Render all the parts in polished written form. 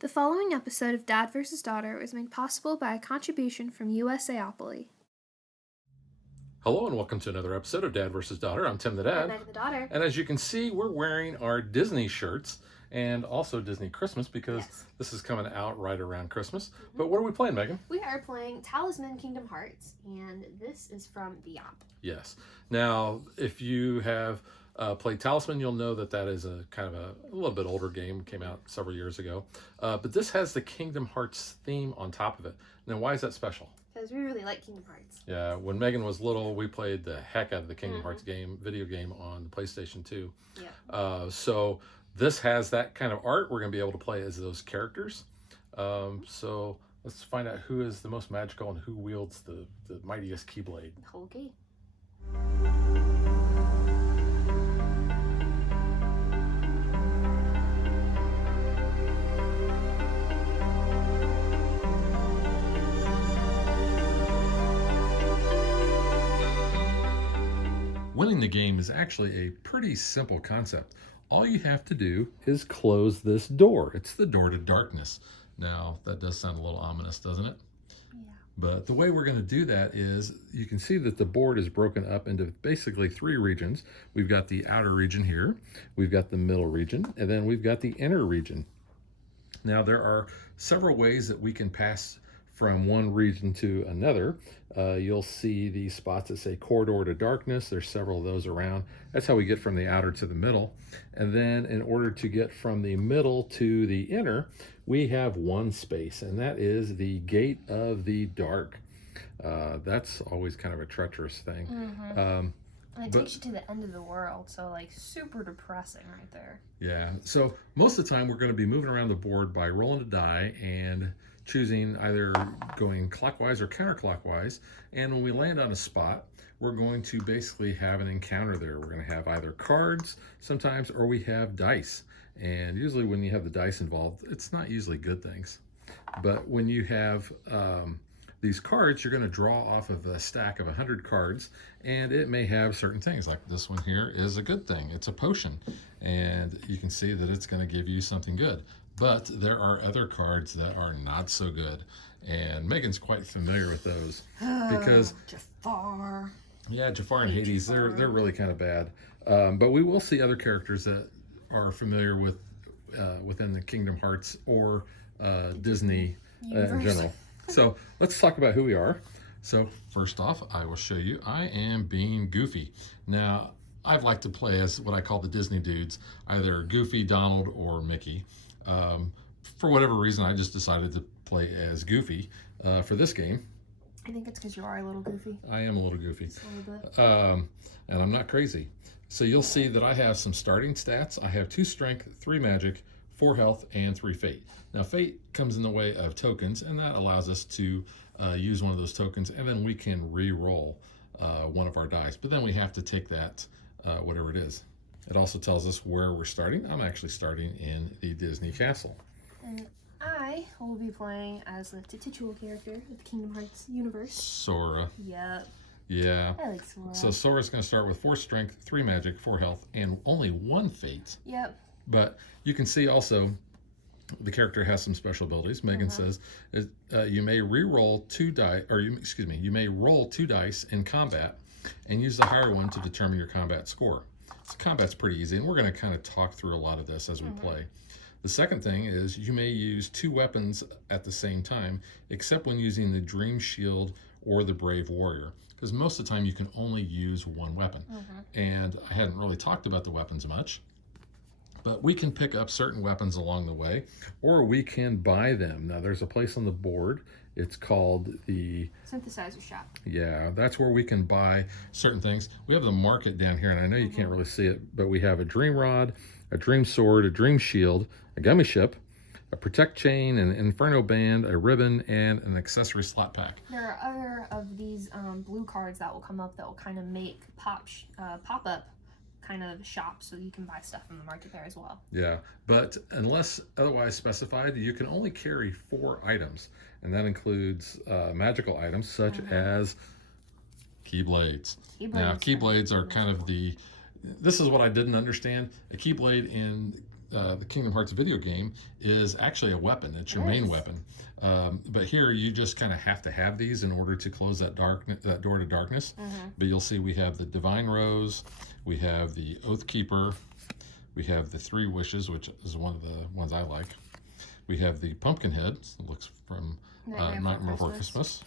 The following episode of Dad vs. Daughter was made possible by a contribution from USAopoly. Hello and welcome to another episode of Dad vs. Daughter. I'm Tim the Dad. I'm Megan the Daughter. And as you can see, we're wearing our Disney shirts and also Disney Christmas because this is coming out right around Christmas. But what are we playing, Megan? We are playing Talisman Kingdom Hearts, and this is from the app. Yes. Now, if you have played Talisman, you'll know that that is a kind of a little bit older game. Came out several years ago. But this has the Kingdom Hearts theme on top of it. Now, why is that special? Because we really like Kingdom Hearts. Yeah, when Megan was little, we played the heck out of the Kingdom Hearts video game on the PlayStation 2. Yeah. So this has that kind of art. We're going to be able to play as those characters. So let's find out who is the most magical and who wields the mightiest Keyblade. Okay. Winning the game is actually a pretty simple concept. All you have to do is close this door. It's the door to darkness. Now, that does sound a little ominous, doesn't it? Yeah. But the way we're going to do that is, you can see that the board is broken up into basically three regions. We've got the outer region here, we've got the middle region, and then we've got the inner region. Now, there are several ways that we can pass from one region to another. You'll see these spots that say corridor to darkness. There's several of those around. That's how we get from the outer to the middle. And then in order to get from the middle to the inner, we have one space, and that is the gate of the dark. That's always kind of a treacherous thing. And it takes you to the end of the world, so like super depressing right there. Yeah, so most of the time we're going to be moving around the board by rolling a die and choosing either going clockwise or counterclockwise. And when we land on a spot, we're going to basically have an encounter there. We're going to have either cards sometimes, or we have dice. And usually when you have the dice involved, it's not usually good things. But when you have these cards, you're going to draw off of a stack of 100 cards, and it may have certain things. Like this one here is a good thing. It's a potion, and you can see that it's going to give you something good. But there are other cards that are not so good, and Megan's quite familiar with those because Jafar. Yeah, Jafar and Hades, they're really kind of bad. But we will see other characters that are familiar with within the Kingdom Hearts or Disney in general. So let's talk about who we are. So first off, I will show you. I am being Goofy. Now, I've liked to play as what I call the Disney dudes, either Goofy, Donald, or Mickey. For whatever reason, I just decided to play as Goofy for this game. I think it's because you are a little goofy. I am a little goofy. Just a little bit. And I'm not crazy. So you'll see that I have some starting stats. I have 2 strength, 3 magic, 4 health, and 3 fate. Now, fate comes in the way of tokens, and that allows us to use one of those tokens, and then we can re-roll one of our dice. But then we have to take that, whatever it is. It also tells us where we're starting. I'm actually starting in the Disney Castle. And I will be playing as the titular character of the Kingdom Hearts universe. Sora. Yep. Yeah. I like Sora. So Sora's going to start with 4 strength, 3 magic, 4 health, and only 1 fate. Yep. But you can see also the character has some special abilities. Megan says you may re-roll 2 dice, or you may roll 2 dice in combat and use the higher one to determine your combat score. So combat's pretty easy, and we're going to kind of talk through a lot of this as we play. The second thing is you may use 2 weapons at the same time, except when using the Dream Shield or the Brave Warrior, because most of the time you can only use 1 weapon. And I hadn't really talked about the weapons much, but we can pick up certain weapons along the way, or we can buy them. Now, there's a place on the board. It's called the Synthesizer Shop. Yeah, that's where we can buy certain things. We have the market down here, and I know you can't really see it, but we have a Dream Rod, a Dream Sword, a Dream Shield, a Gummy Ship, a Protect Chain, an Inferno Band, a Ribbon, and an Accessory Slot Pack. There are other of these blue cards that will come up that will kind of make pop-up kind of shop, so you can buy stuff from the market there as well. Yeah, but unless otherwise specified, you can only carry 4 items, and that includes magical items such as Keyblades. Now, Keyblades are kind of this is what I didn't understand. A Keyblade in the Kingdom Hearts video game is actually a weapon. It's your main weapon. But here you just kind of have to have these in order to close that door to darkness. But you'll see we have the Divine Rose, we have the Oath Keeper, we have the 3 Wishes, which is one of the ones I like. We have the Pumpkinhead, it looks from Nightmare Before Christmas.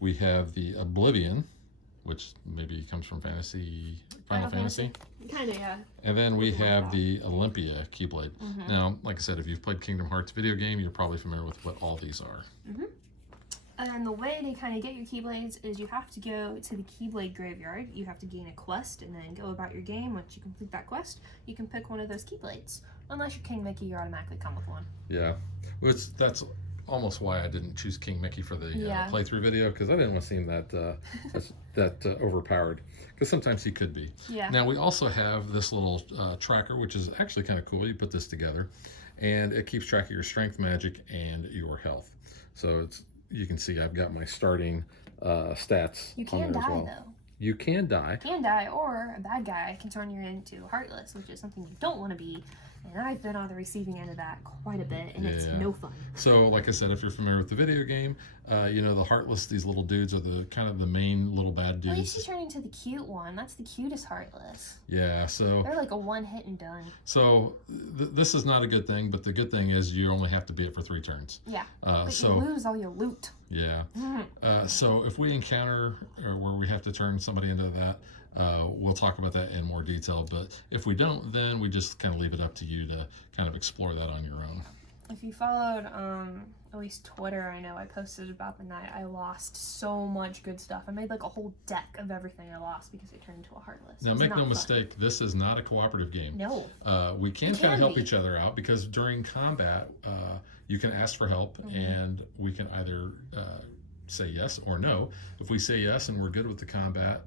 We have the Oblivion, which maybe comes from Final Fantasy. Kind of, yeah. And then we have the Olympia Keyblade. Now, like I said, if you've played Kingdom Hearts video game, you're probably familiar with what all these are. And the way to kind of get your Keyblades is you have to go to the Keyblade Graveyard. You have to gain a quest and then go about your game. Once you complete that quest, you can pick one of those Keyblades. Unless you're King Mickey, you automatically come with one. Yeah, that's almost why I didn't choose King Mickey for the playthrough video, because I didn't want to seem that overpowered, because sometimes he could be. Yeah. Now we also have this little tracker, which is actually kind of cool. You put this together, and it keeps track of your strength, magic, and your health. So you can see I've got my starting stats. You can die though. You can die. You can die, or a bad guy can turn you into Heartless, which is something you don't want to be. And I've been on the receiving end of that quite a bit, and it's no fun. So, like I said, if you're familiar with the video game, you know, the Heartless, these little dudes are the kind of the main little bad dudes. At least you turn into the cute one. That's the cutest Heartless. Yeah, so... They're like a one hit and done. So, this is not a good thing, but the good thing is you only have to beat it for 3 turns. Yeah, but you lose all your loot. Yeah. So, if we encounter where we have to turn somebody into that, we'll talk about that in more detail, but if we don't, then we just kind of leave it up to you to kind of explore that on your own. If you followed at least Twitter, I know I posted about the night I lost so much good stuff. I made like a whole deck of everything I lost because I turned into a Heartless. Now make no mistake, this is not a cooperative game. No. We can kind of help each other out, because during combat you can ask for help, and we can either say yes or no. If we say yes and we're good with the combat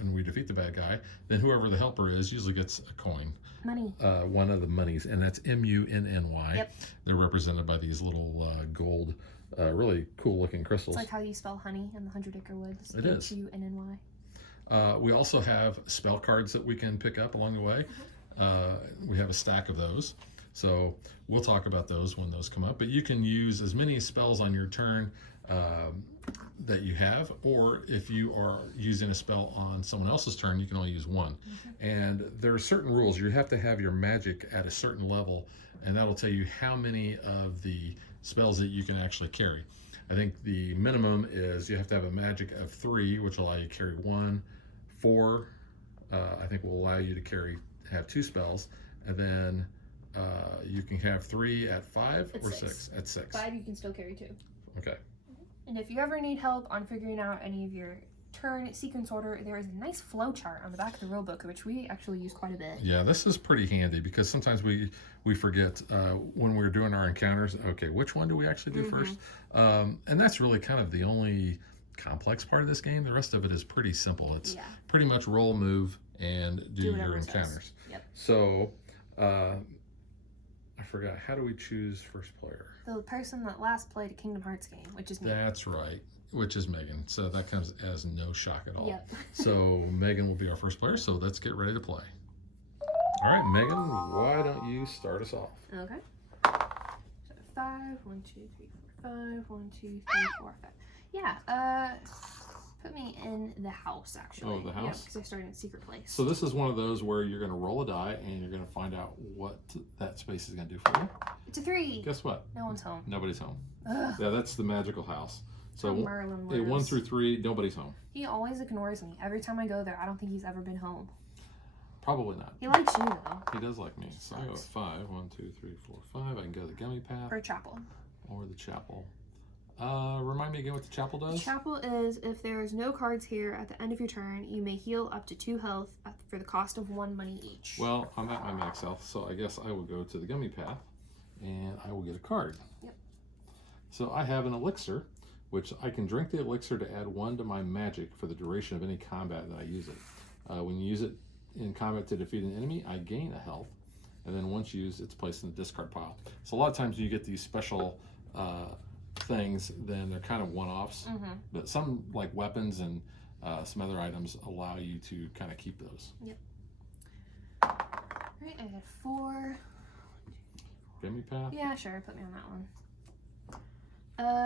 and we defeat the bad guy, then whoever the helper is usually gets a coin. Money. One of the monies, and that's M-U-N-N-Y. Yep. They're represented by these little gold, really cool looking crystals. It's like how you spell honey in the 100 Acre Woods. It is. H-U-N-N-Y. We also have spell cards that we can pick up along the way. We have a stack of those. So we'll talk about those when those come up. But you can use as many spells on your turn that you have, or if you are using a spell on someone else's turn, you can only use one. And there are certain rules. You have to have your magic at a certain level, and that'll tell you how many of the spells that you can actually carry. I think the minimum is you have to have a magic of 3, which will allow you to carry 1. 4, I think, will allow you to have 2 spells, and then you can have 3 at 5 or 6 at 6. 5 you can still carry 2. Okay. And if you ever need help on figuring out any of your turn sequence order, there is a nice flow chart on the back of the rulebook, which we actually use quite a bit. Yeah, this is pretty handy, because sometimes we forget when we're doing our encounters, okay, which one do we actually do first? And that's really kind of the only complex part of this game. The rest of it is pretty simple. It's pretty much roll, move, and do your encounters. Yep. So, I forgot, how do we choose first player? The person that last played a Kingdom Hearts game, which is me. That's right, which is Megan. So that comes as no shock at all. Yep. So Megan will be our first player, so let's get ready to play. All right, Megan, why don't you start us off? Okay. So 5, 1, 2, 3, 4, 5, 1, 2, 3, 4, 5. Yeah, put me in the house, actually. Oh, the house? Yeah, because I started in a secret place. So this is one of those where you're going to roll a die, and you're going to find out what that space is going to do for you. It's a 3. Guess what? No one's home. Nobody's home. Ugh. Yeah, that's the magical house. So Merlin lives. 1 through 3, nobody's home. He always ignores me. Every time I go there, I don't think he's ever been home. Probably not. He likes you, though. He does like me. So I go with 5. 1, 2, 3, 4, 5. I can go to the gummy path. Or chapel. Or the chapel. Remind me again what the chapel does? The chapel is, if there is no cards here at the end of your turn, you may heal up to 2 health for the cost of 1 money each. Well, I'm at my max health, so I guess I will go to the gummy path, and I will get a card. Yep. So I have an elixir, which I can drink the elixir to add 1 to my magic for the duration of any combat that I use it. When you use it in combat to defeat an enemy, I gain a health, and then once used, it's placed in the discard pile. So a lot of times you get these special things, then they're kind of one-offs, but some, like weapons and some other items, allow you to kind of keep those. Yep. Alright, I got 4, Gummy Path? Yeah, sure. Put me on that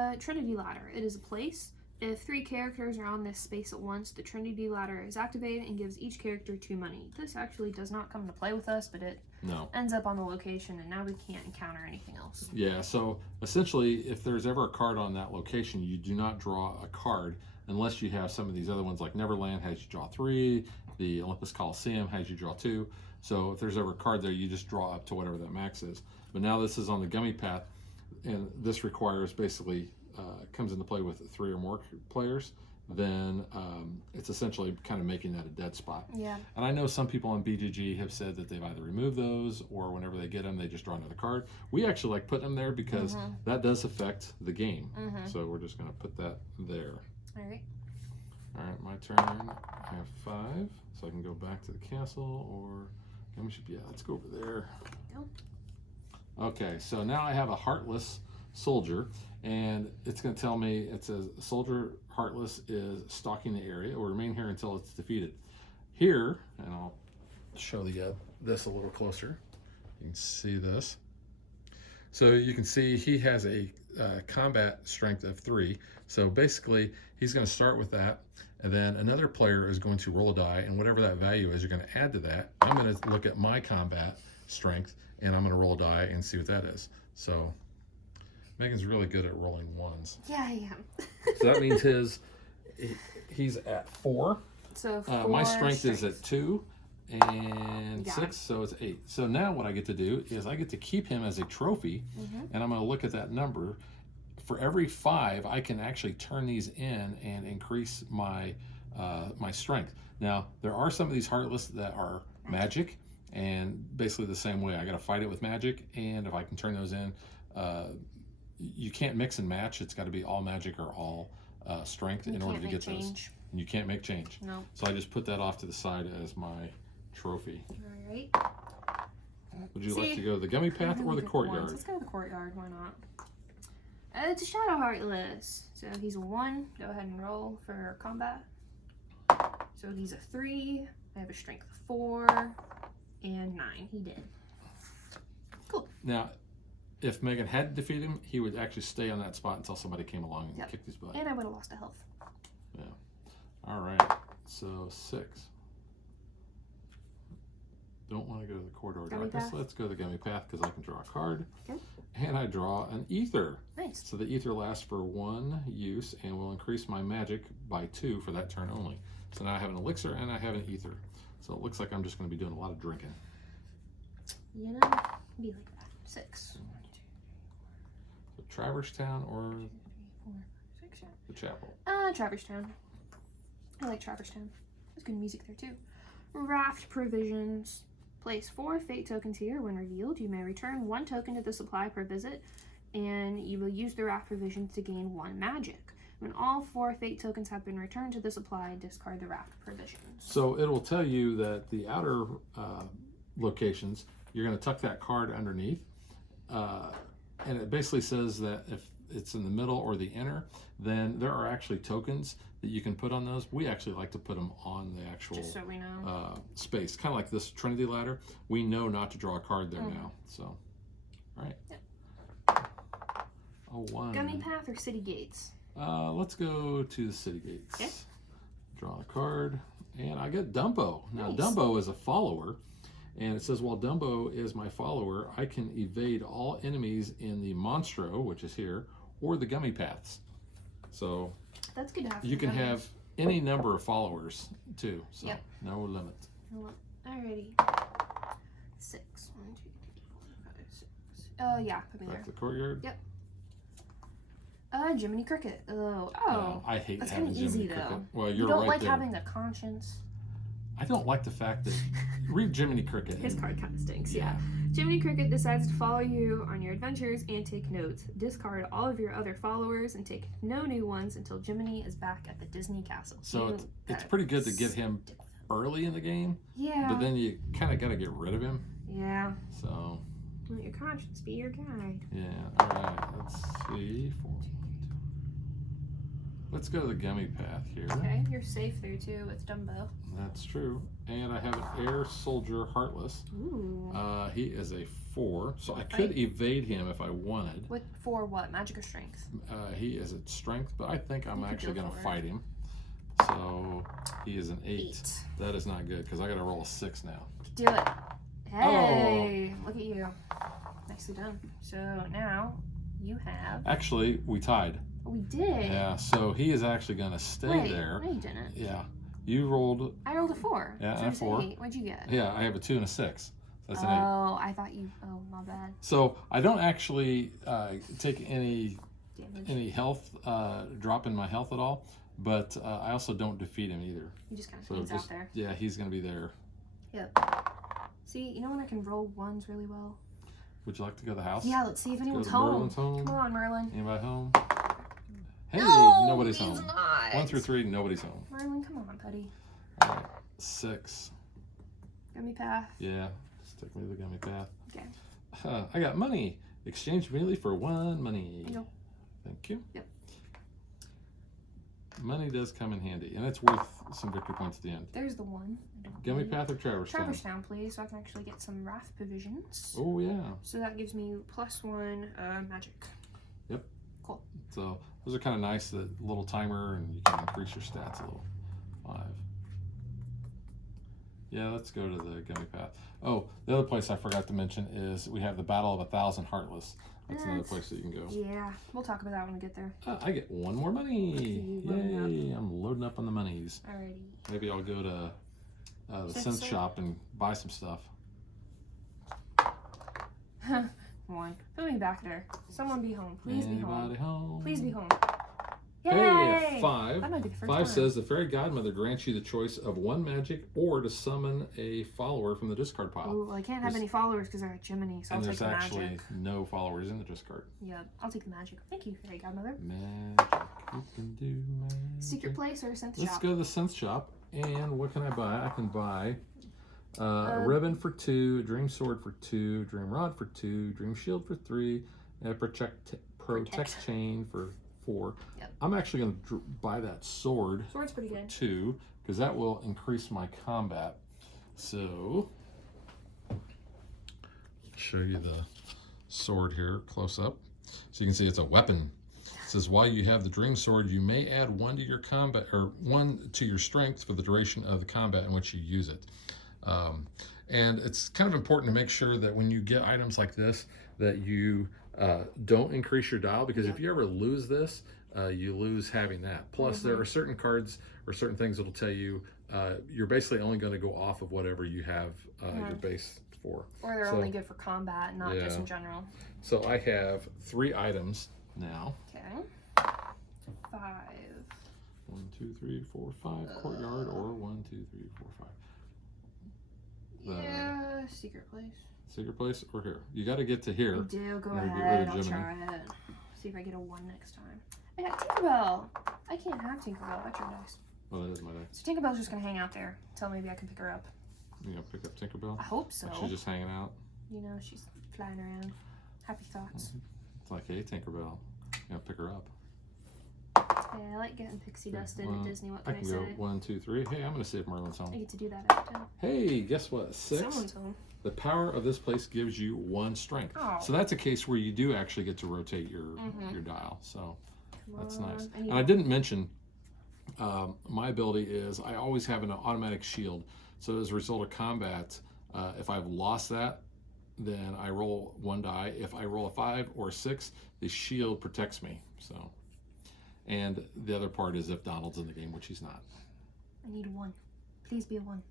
one. Trinity Ladder. It is a place. If 3 characters are on this space at once, the Trinity Ladder is activated and gives each character 2 money. This actually does not come into play with us, but it ends up on the location, and now we can't encounter anything else. Yeah, so essentially, if there's ever a card on that location, you do not draw a card unless you have some of these other ones, like Neverland has you draw 3, the Olympus Coliseum has you draw 2. So if there's ever a card there, you just draw up to whatever that max is. But now this is on the Gummy Path, and this requires basically, comes into play with 3 or more players, then it's essentially kind of making that a dead spot. Yeah. And I know some people on BGG have said that they've either removed those or whenever they get them, they just draw another card. We actually like putting them there because that does affect the game. So we're just going to put that there. All right. All right, my turn. I have 5, so I can go back to the castle, or let's go over there. Go. Okay, so now I have a Heartless soldier, and it's going to tell me, it says soldier Heartless is stalking the area. It will remain here until it's defeated. Here, and I'll show this a little closer. You can see this. So you can see he has a combat strength of 3. So basically, he's going to start with that, and then another player is going to roll a die, and whatever that value is, you're going to add to that. I'm going to look at my combat strength, and I'm going to roll a die and see what that is. So Megan's really good at rolling 1s. Yeah, I am. So that means he's at 4. So 4 my strength is at 2 and 6, so it's 8. So now what I get to do is I get to keep him as a trophy, and I'm going to look at that number. For every 5, I can actually turn these in and increase my my strength. Now, there are some of these Heartless that are magic, and basically the same way. I got to fight it with magic, and if I can turn those in, you can't mix and match. It's got to be all magic or all strength in order to get those. And you can't make change. No. So I just put that off to the side as my trophy. All right. Would you like to go the Gummy Path or the Courtyard? Let's go to the Courtyard. Why not? It's a Shadow Heartless. So he's a 1. Go ahead and roll for combat. So he's a 3. I have a strength of 4 and 9. He did. Cool. Now, if Megan had defeated him, he would actually stay on that spot until somebody came along and kicked his butt. And I would have lost a health. Yeah. All right. So 6. Don't want to go to the Corridor Darkness. Let's go to the Gummy Path because I can draw a card. Okay. And I draw an Ether. Nice. So the Ether lasts for 1 use and will increase my magic by 2 for that turn only. So now I have an Elixir and I have an Ether. So it looks like I'm just going to be doing a lot of drinking. You know, be like that. 6. So Traverse Town or the Chapel? Traverse Town. I like Traverse Town. There's good music there too. Raft Provisions. Place 4 fate tokens here. When revealed, you may return 1 token to the supply per visit, and you will use the raft provisions to gain 1 magic. When all 4 fate tokens have been returned to the supply, discard the raft provisions. So it will tell you that the outer locations, you're going to tuck that card underneath, and it basically says that if it's in the middle or the inner, then there are actually tokens that you can put on those. We actually like to put them on the actual just so we know. Space, kind of like this Trinity Ladder. We know not to draw a card there now. So, all right. Yep. A 1. Gummy Path or City Gates? Let's go to the City Gates. Okay. Draw a card, and I get Dumbo. Now, Nice. Dumbo is a follower, and it says, while Dumbo is my follower, I can evade all enemies in the Monstro, which is here, or the Gummy Paths. So That's good to have. you can have any number of followers too. So no limit. Alrighty. 6. 1, 2, 3, 4, 5, 6. Yeah, put me Back there. to the Courtyard. Yep. Jiminy Cricket. Oh. I hate That's having kind of easy Jiminy Cricket. though. Well, You you're don't right like there. having a conscience. I don't like the fact that read Jiminy Cricket. His card kind of stinks. Yeah. Jiminy Cricket decides to follow you on your adventures and take notes. Discard all of your other followers and take no new ones until Jiminy is back at the Disney Castle. So it's pretty good to get him early in the game. Yeah. But then you kind of got to get rid of him. Yeah. So. Let your conscience be your guide. Yeah. All right. Let's see. 4, 1, 2. Let's go to the Gummy Path here. Okay, you're safe there too with Dumbo. That's true. And I have an Air Soldier Heartless. Ooh. He is a 4. So I could evade him if I wanted. What for? What, magic or strength? He is at strength, but I think I'm actually going to fight him. So he is an 8. That is not good because I got to roll a 6 now. Do it. Hey, look at you. Nicely done. So now you have. Actually, we tied. We did. Yeah, so he is actually going to stay there. No, you didn't. Yeah. You rolled. I rolled a 4. Yeah, so and a 4. 8. What'd you get? Yeah, I have a 2 and a 6. That's an 8. Oh, I thought you. Oh, my bad. So I don't actually take any Damage. health drop in my health at all, but I also don't defeat him either. You just kind of hangs out there. Yeah, he's going to be there. Yep. See, you know when I can roll 1s really well? Would you like to go to the house? Yeah, let's see if anyone's Merlin's home. Come on, Merlin. Anybody home? Hey, No, nobody's he's home. not. 1 through 3, nobody's home. Merlin, come on, buddy. All right, 6. Gummy path. Yeah, just take me to the gummy path. Okay. I got money. Exchange immediately for 1 money. There you go. Thank you. Yep. Money does come in handy, and it's worth some victory points at the end. There's the 1. Gummy path or Traverse Town? Traverse Town, please, so I can actually get some Wrath provisions. Oh, yeah. So that gives me +1 magic. Yep. Cool. So those are kind of nice, the little timer, and you can increase your stats a little. 5. Yeah, let's go to the gummy path. Oh, the other place I forgot to mention is we have the Battle of 1,000 Heartless. That's another place that you can go. Yeah, we'll talk about that when we get there. I get 1 more money. Yay, I'm loading up on the monies. Alrighty. Maybe I'll go to the synth shop and buy some stuff. Come on, put me back there. Someone be home. Please be home. Home? Please be home. Yay! Hey, 5. That might be the first 5 time. says the fairy godmother grants you the choice of 1 magic or to summon a follower from the discard pile. Ooh, well, I can't have any followers because they're at Jiminy, so I'll take the magic. And there's actually no followers in the discard. Yep, I'll take the magic. Thank you, fairy godmother. Magic, you can do magic. Secret place or synth shop? Let's go to the synth shop. And what can I buy? I can buy a ribbon for 2, a dream sword for 2, dream rod for 2, dream shield for 3, and a protect chain for 4. Yep. I'm actually going to buy that sword. Sword's pretty good. 2, because that will increase my combat. So, show you the sword here close up. So you can see it's a weapon. It says while you have the dream sword, you may add 1 to your combat or 1 to your strength for the duration of the combat in which you use it. And it's kind of important to make sure that when you get items like this, that you don't increase your dial, because if you ever lose this, you lose having that. Plus, there are certain cards or certain things that'll tell you you're basically only going to go off of whatever you have your base for. Or they're only good for combat, not just in general. So I have 3 items now. Okay. 5. 1, 2, 3, 4, 5. Courtyard or 1, 2, 3, 4, 5. Yeah, secret place. Secret place or here? You got to get to here. I do. Go Get rid ahead. of I'll Jiminy. try it. See if I get a 1 next time. I got Tinkerbell. I can't have Tinkerbell. That's your dice. Well, that is my dice. So Tinkerbell's just gonna hang out there until maybe I can pick her up. You gonna pick up Tinkerbell? I hope so. Like she's just hanging out. You know, she's flying around. Happy thoughts. It's like, hey, Tinkerbell, you gonna pick her up? Yeah, I like getting pixie dusted at Disney. What I can I can say? go 1, 2, 3. Hey, I'm gonna see if Merlin's home. I get to do that every time. Hey, guess what? 6. Someone's home. The power of this place gives you 1 strength. Oh. So that's a case where you do actually get to rotate your dial. So that's nice. And I I didn't mention my ability is I always have an automatic shield. So as a result of combat, if I've lost that, then I roll 1 die. If I roll a 5 or a 6, the shield protects me. So, and the other part is if Donald's in the game, which he's not. I need a 1. Please be a 1.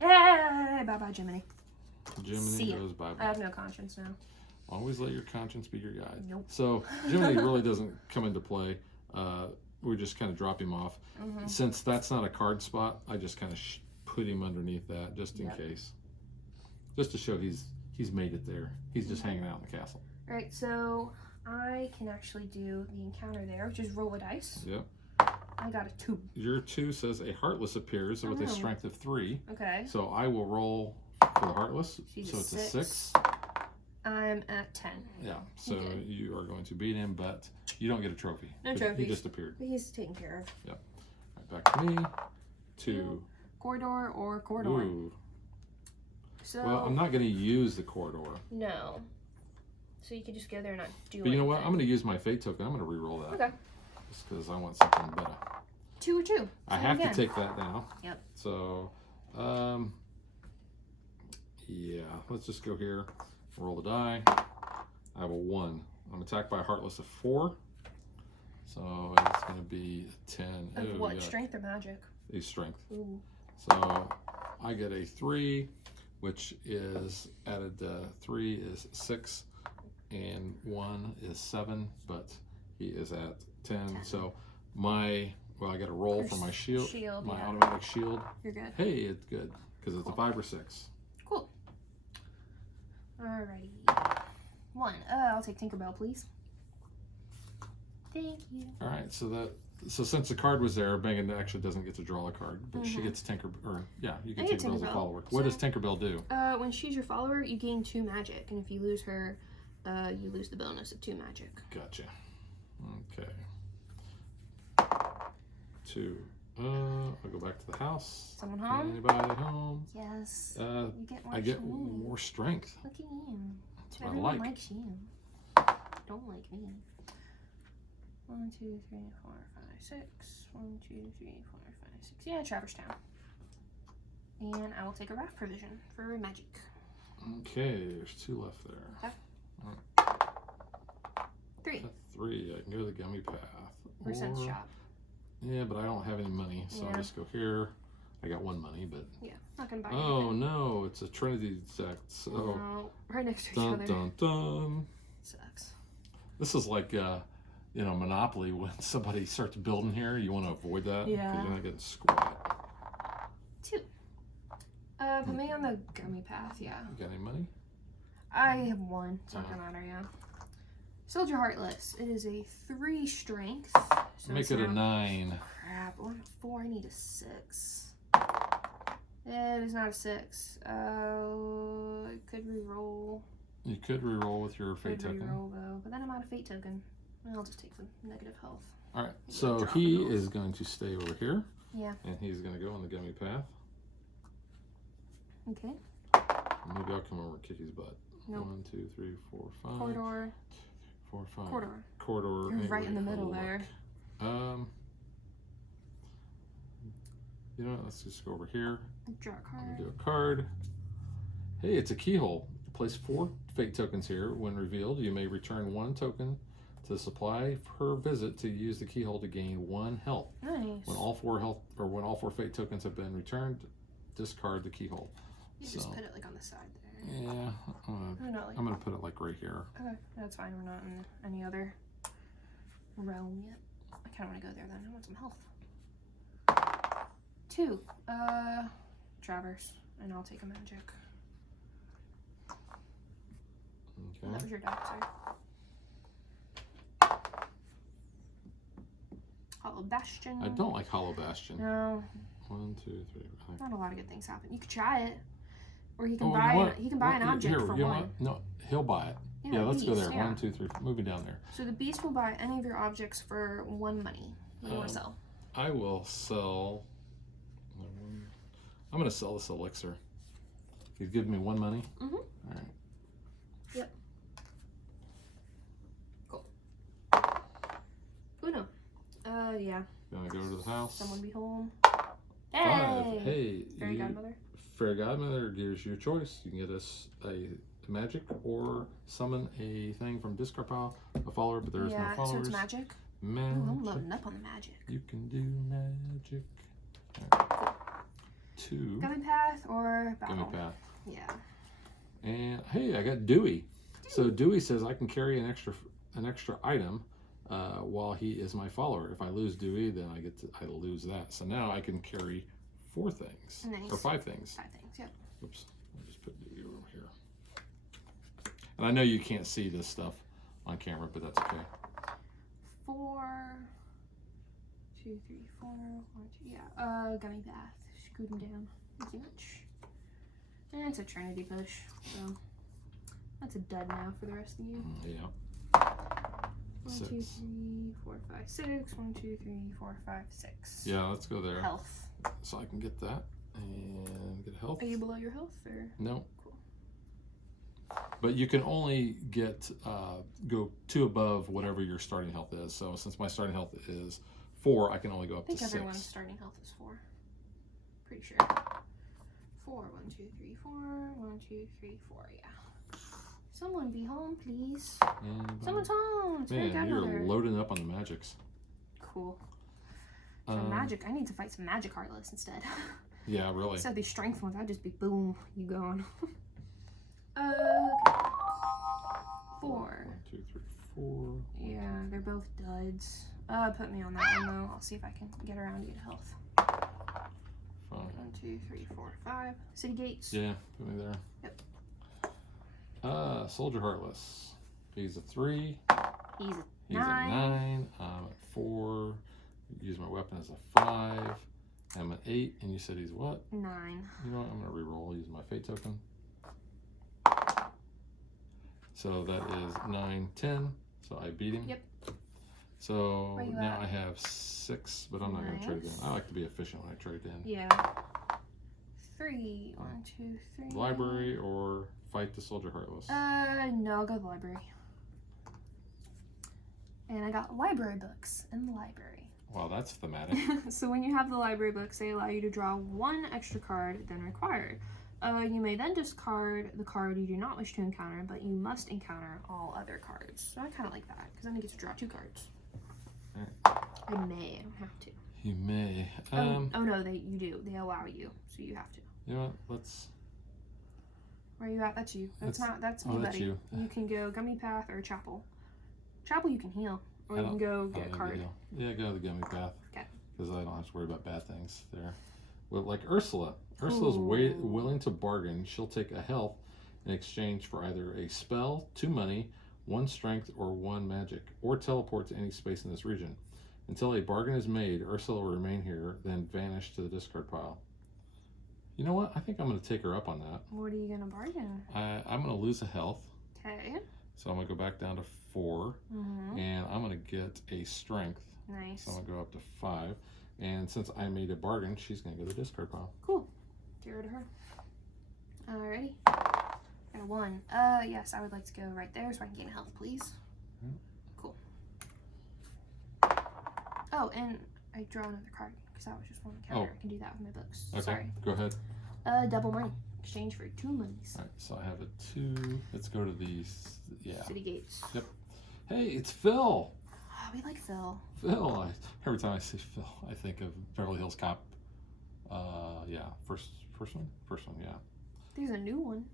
Hey, bye-bye, Jiminy. Jiminy goes bye-bye. I have no conscience now. Always let your conscience be your guide. Nope. So Jiminy really doesn't come into play. We just kind of drop him off. Since that's not a card spot, I just kind of put him underneath that just in case. Just to show he's made it there. He's just hanging out in the castle. All right, so I can actually do the encounter there, which is roll a dice. Yep. I got a 2. Your 2 says a Heartless appears with a strength of 3. Okay. So I will roll for the Heartless. She's so it's a 6. I'm at 10. Yeah. So you are going to beat him, but you don't get a trophy. No He trophies. just appeared. But he's taken care of. Yep. Right, back to me. 2. Corridor or corridor? Ooh. So Well, I'm not going to use the corridor. no. So you could just go there and not do But you know what? anything. I'm going to use my fate token. I'm going to re-roll that. Okay. Just because I want something better. 2 or 2. I Same have again. to take that now. Yep. So, yeah, let's just go here. Roll the die. I have a 1. I'm attacked by a Heartless of 4. So it's going to be a 10. Of Ooh, what? yeah. Strength or magic? A strength. Ooh. So I get a 3, which is added 3 is 6, and 1 is 7, but he is at 10. So I got a roll for my shield, my yeah. automatic shield. You're good. Hey, it's good because it's a 5 or 6. Cool. Alrighty. 1. I'll take Tinkerbell, please. Thank you. All right, so since the card was there, Megan actually doesn't get to draw a card, but she gets you get Tinkerbell as a follower. What does Tinkerbell do? When she's your follower, you gain 2 magic, and if you lose her, you lose the bonus of 2 magic. Gotcha. Okay. 2. I'll go back to the house. Someone home? Anybody home? Yes. You get more I get strength. more strength. Look at you. That's what I Everyone like. likes you. Don't like me. 1, 2, 3, 4, 5, 6. 1, 2, 3, 4, 5, 6. Yeah, Traverse Town. And I will take a raft provision for magic. Okay, there's 2 left there. Okay. 3. At 3, I can go to the gummy path. Or sense shop. Yeah, but I don't have any money, so I'll just go here. I got 1 money, but Yeah, not gonna buy oh anything. no, it's a Trinity sect. So No, right next to each dun other. dun dun. Sucks. This is like Monopoly. When somebody starts building here, you want to avoid that because Yeah. you're not getting squat. 2. Put me on the gummy path. Yeah. You got any money? I have 1. It's not gonna matter. Yeah. Soldier Heartless. It is a 3 strength. So Make it's it a now- 9. Crap. 1, 4. I need a 6. It is not a 6. I could re-roll. You could re-roll with your fate Could token. re-roll though, but then I'm out of fate token. I'll just take the negative health. All right, so drop he it off. is going to stay over here. Yeah. And he's going to go on the gummy path. Okay. Maybe I'll come over and kick his butt. Nope. 1, 2, 3, 4, 5. Corridor. 4, 5. Corridor. Corridor. You're right in the Anyway, middle look. there. You know what, let's just go over here. Draw a I'm card. gonna do a card. Hey, it's a keyhole. Place 4 fate tokens here. When revealed, you may return 1 token to the supply per visit to use the keyhole to gain 1 health. Nice. When all 4 fate tokens have been returned, discard the keyhole. You just put it like on the side there. Yeah, Or not like I'm gonna put it like right here. Okay, that's fine. We're not in any other realm yet. I kind of want to go there then. I want some health. 2. Traverse, and I'll take a magic. Okay. That was your die, sorry. Hollow Bastion. I don't like Hollow Bastion. No, 1, 2, 3. not a lot of good things happen. You could try it, or you can Oh, buy. you know what? You can buy an object Here, for you know 1. what? No, he'll buy it. Yeah, let's go beast, there. yeah. 1, 2, 3. Moving down there. So the beast will buy any of your objects for 1 money. What do you want to sell? I will sell. I'm gonna sell this elixir. He's giving me 1 money. Mm-hmm. All right. Yep. Cool. Uno. Yeah. Gonna go to the house. Someone be home. 5. Hey. Hey, Fairy Godmother. Fairy Godmother gives you a choice. You can get us a magic or summon a thing from discard pile, a follower, but there is no Yeah, so followers. it's magic. Magic. Ooh, I'm loading up on the magic. You can do magic. All right. 2. Gummy path or battle? Gummy path. Yeah. And hey, I got Dewey. So Dewey says I can carry an extra item while he is my follower. If I lose Dewey, then I lose that. So now I can carry 4 things Nice. or 5 things. 5 things. Yep. Oops, I'll just put Dewey over here. And I know you can't see this stuff on camera, but that's okay. 4, 2, 3, 4, 1, 2. Yeah. Gummy path. Scoot him down. Thank you much. And it's a Trinity push. So that's a dud now for the rest of you. Yeah. 1, 2, 3, 4, 5, 6. 1, 2, 3, 4, 5, 6. Yeah, let's go there. Health. So I can get that. And get a health. Are you below your health or? No. Cool. But you can only get go 2 above whatever your starting health is. So since my starting health is 4, I can only go up to 6. I think everyone's starting health is 4. Pretty sure. 4. 1, 2, 3, 4. 1, 2, 3, 4. Yeah. Someone be home, please. Someone's home. It's Man, you're loading up on the magics. Cool. So magic. I need to fight some magic heartless instead. Yeah, really. So these strength ones, I'd just be boom, you gone. 4. 1, 2, 3, 4. Yeah, they're both duds. Put me on that one though. I'll see if I can get around you to health. 1, 2, 3, 4, 5. City gates. Yeah, put me there. Yep. Soldier Heartless. He's a 3. He's a 9. He's a 9. I'm at 4. Use my weapon as a 5. I'm at 8. And you said he's what? 9. You know what? I'm going to reroll using my fate token. So that is 9, 10. So I beat him. Yep. So Where you now at? I have 6, but I'm not going to trade in. I like to be efficient when I trade in. Yeah. 3. 1, 2, 3. Library or fight the Soldier Heartless? No, I'll go to the library. And I got library books in the library. Wow, that's thematic. So when you have the library books, they allow you to draw 1 extra card than required. You may then discard the card you do not wish to encounter, but you must encounter all other cards. So I kind of like that, because then I get to draw 2 cards. Right. I may, I don't have to. You may. Oh no, you do. They allow you, so you have to. You know what? Let's. Where are you at? That's you. That's me, that's buddy. you. You can go Gummy Path or Chapel. Chapel you can heal, or you can go get a card. Yeah, go to the Gummy Path. Okay. Because I don't have to worry about bad things there. Well, like Ursula. Ursula's willing to bargain. She'll take a health in exchange for either a spell, 2 money, 1 strength, or 1 magic, or teleport to any space in this region. Until a bargain is made, Ursula will remain here, then vanish to the discard pile. You know what? I think I'm going to take her up on that. What are you going to bargain? I'm going to lose a health. Okay. So I'm going to go back down to 4. And I'm going to get a strength. Nice. So I'm going to go up to 5. And since I made a bargain, she's going to go to the discard pile. Cool. Get rid of her. Alrighty. Got a 1. Yes, I would like to go right there so I can gain a health, please. Cool. Oh, and I draw another card because that was just 1 encounter. I can do that with my books. Okay. Sorry. Go ahead. Double money. Exchange for 2 monies. All right, so I have a 2. Let's go to the City gates. Yep. Hey, it's Phil. Oh, we like Phil. Phil. Every time I say Phil, I think of Beverly Hills Cop. Yeah. First one. Yeah. There's a new one.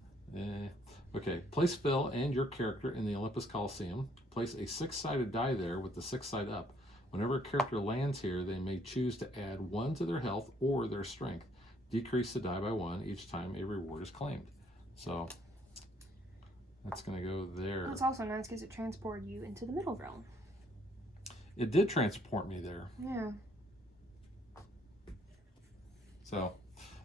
Okay. Place Phil and your character in the Olympus Coliseum. Place a 6-sided die there with the 6th side up. Whenever a character lands here, they may choose to add 1 to their health or their strength. Decrease the die by 1 each time a reward is claimed. So that's going to go there. That's also nice because it transported you into the middle realm. It did transport me there. Yeah. So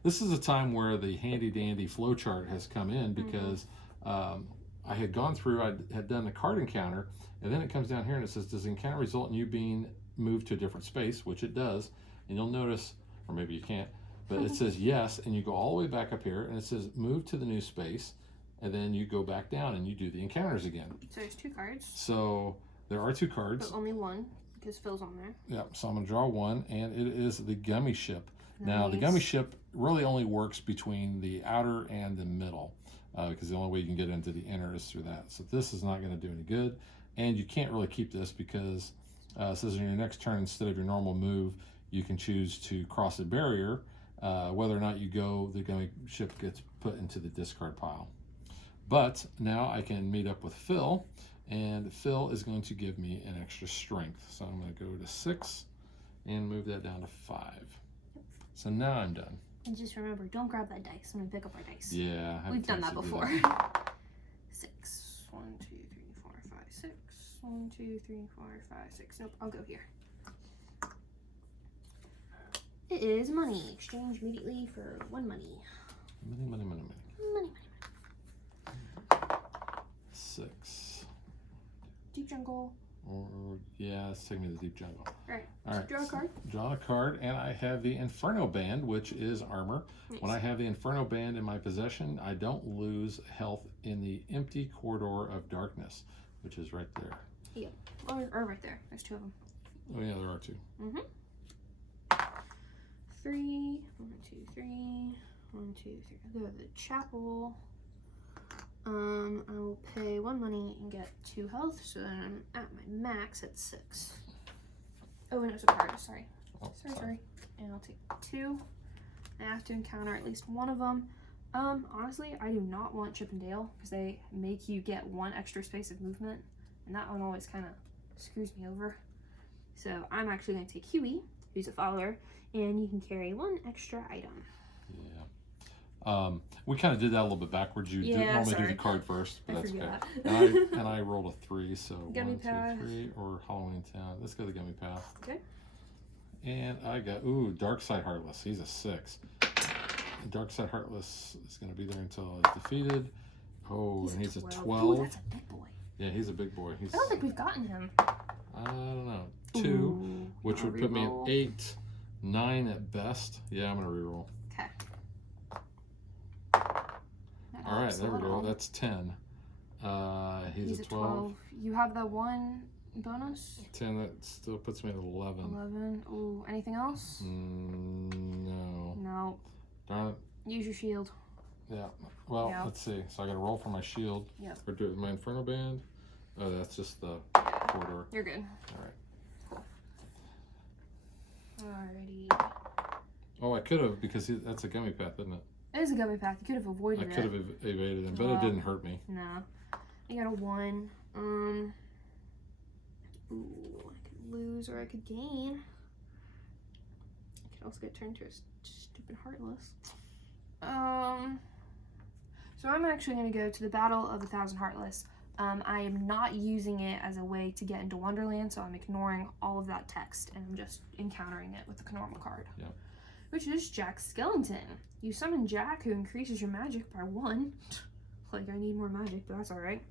this is a time where the handy dandy flowchart has come in because I had gone through, I had done a card encounter, and then it comes down here and it says, does the encounter result in you being moved to a different space? Which it does. And you'll notice, or maybe you can't, but it says yes, and you go all the way back up here, and it says move to the new space, and then you go back down and you do the encounters again. So there's 2 cards. So there are 2 cards. But only 1 because Phil's on there. Yep, so I'm going to draw 1, and it is the Gummy Ship. Nice. Now, the Gummy Ship really only works between the outer and the middle, because the only way you can get into the inner is through that. So this is not going to do any good, and you can't really keep this because it says in your next turn, instead of your normal move, you can choose to cross a barrier. Whether or not you go, the Gummy Ship gets put into the discard pile. But now I can meet up with Phil, and Phil is going to give me an extra strength. So I'm going to go to 6 and move that down to 5. So now I'm done. And just remember, don't grab that dice. I'm going to pick up our dice. Yeah. We've done that before. 6. 1, 2, 3, 4, 5, 6. 1, 2, 3, 4, 5, 6. Nope, I'll go here. It is money. Exchange immediately for 1 money. Money. Money. 6. Deep jungle. Or, yeah, let's take me to the deep jungle. Alright, All right. draw a card. Draw a card, and I have the Inferno Band, which is armor. Nice. When I have the Inferno Band in my possession, I don't lose health in the empty corridor of darkness, which is right there. Yep, or right there. There's 2 of them. Oh, yeah, there are 2. 3, 1, 2, 3, 1, 2, 3. I'll go to the chapel. I will pay 1 money and get 2 health, so then I'm at my max at 6. Oh, and it was a card, sorry. Oh, Sorry. And I'll take 2. I have to encounter at least 1 of them. Honestly, I do not want Chip and Dale, because they make you get 1 extra space of movement, and that one always kind of screws me over. So I'm actually going to take Huey, who's a follower, and you can carry 1 extra item. Yeah. We kind of did that a little bit backwards. You normally do the card first, but that's okay. And I rolled a 3, so Gummy 1, 2, path. 3, or Halloween Town. Let's go to the Gummy Path. Okay. And I got, Dark Side Heartless. He's a 6. Dark Side Heartless is going to be there until it's defeated. Oh, and he's a 12. Ooh, that's a big boy. Yeah, he's a big boy. I don't think we've gotten him. I don't know. 2, which would put me at 8, 9 at best. Yeah, I'm going to reroll. Okay. All right, there we go. That's 10. He's a 12. You have the 1 bonus? 10, that still puts me at 11. 11. Ooh, anything else? No. No. Darn it. Use your shield. Yeah. Well, Yeah. let's see. So I got to roll for my shield. Yep. Or do it with my Inferno Band. Oh, that's just the corridor. You're good. All right. Alrighty. Oh, I could have, because that's a Gummy Path, isn't it? It is a gummy path. You could have avoided I it. could have evaded him, but it didn't hurt me. No. I got a 1. Ooh, I could lose or I could gain. I could also get turned to a stupid Heartless. So I'm actually going to go to the Battle of 1,000 Heartless. I am not using it as a way to get into Wonderland, so I'm ignoring all of that text, and I'm just encountering it with the normal card. Yep. Which is Jack Skellington. You summon Jack, who increases your magic by 1. Like, I need more magic, but that's alright.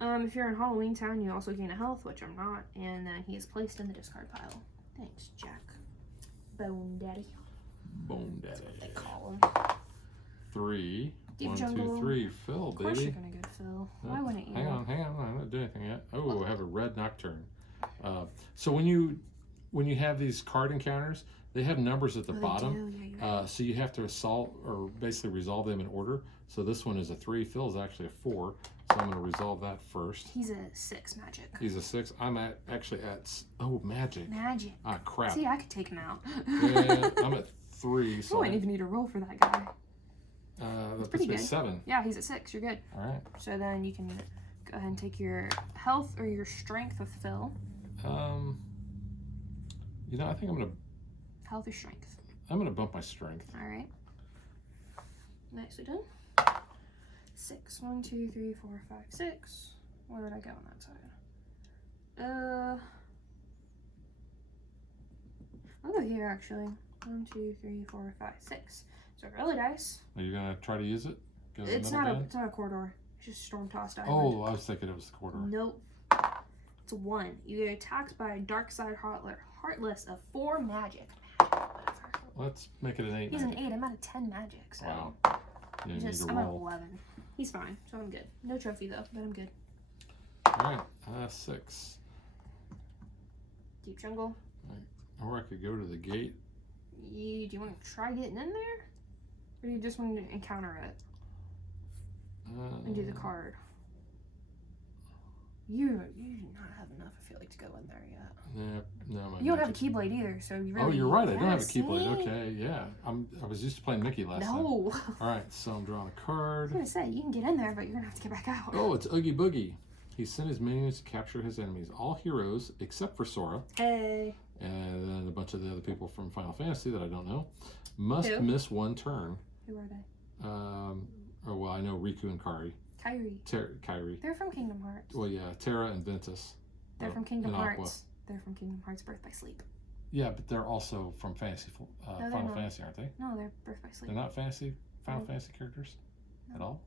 If you're in Halloween Town, you also gain a health, which I'm not, and then he is placed in the discard pile. Thanks, Jack. Bone Daddy. Bone Daddy. That's what they call him. 3. Deep 1, jungle. 2, 3. Fill, Of course baby. you're gonna go to Phil. Why wouldn't you? Hang on. I'm not doing anything yet. Oh, I have a red Nocturne. So when you have these card encounters, they have numbers at the bottom. They do. Yeah, you're right. So you have to solve or basically resolve them in order. So this one is a 3. Phil is actually a 4. So I'm going to resolve that first. He's a 6 magic. He's a 6. I'm actually at magic. Magic. Ah, crap. See, I could take him out. Yeah, I'm at 3. So I wouldn't even need to roll for that guy. that puts me at 7. Yeah, he's at 6. You're good. All right. So then you can go ahead and take your health or your strength with Phil. I think I'm Health or strength? gonna bump my strength. All right. Nicely done. 6. 1, 2, 3, 4, 5, 6. Where would I go on that side? I'll go here actually. 1, 2, 3, 4, 5, 6. So roll a dice. Are you gonna try to use it? Go to It's the middle band? not a corridor. It's just storm tossed island. Oh, I was thinking it was the corridor. Nope. It's a 1. You get attacked by a dark side heartless of 4 magic. Let's make it an 8. He's magic. an 8. I'm at a 10 magic. So Wow. You need to I'm at roll. 11. He's fine. So I'm good. No trophy though, but I'm good. All right. 6. Deep jungle. Or I could go to the gate. Do you want to try getting in there? Or do you just want to encounter it and do the card? You do not have enough, I feel like, to go in there yet. No. You don't have a Keyblade either, so you really... Oh, you're right. I don't have a see? Keyblade. Okay, yeah. I was used to playing Mickey last time. No. All right, so I'm drawing a I card. was going to say, you can get in there, but you're going to have to get back out. Oh, it's Oogie Boogie. He sent his minions to capture his enemies. All heroes, except for Sora, Hey. and then a bunch of the other people from Final Fantasy that I don't know, must Who? miss 1 turn. Who are they? I know Riku and Kari. Kyrie. They're from Kingdom Hearts. Well, yeah, Terra and Ventus. They're from Kingdom and Aqua. Hearts. They're from Kingdom Hearts Birth by Sleep. Yeah, but they're also from Final not. Fantasy, aren't they? No, they're Birth by Sleep. They're not Final Fantasy characters at all?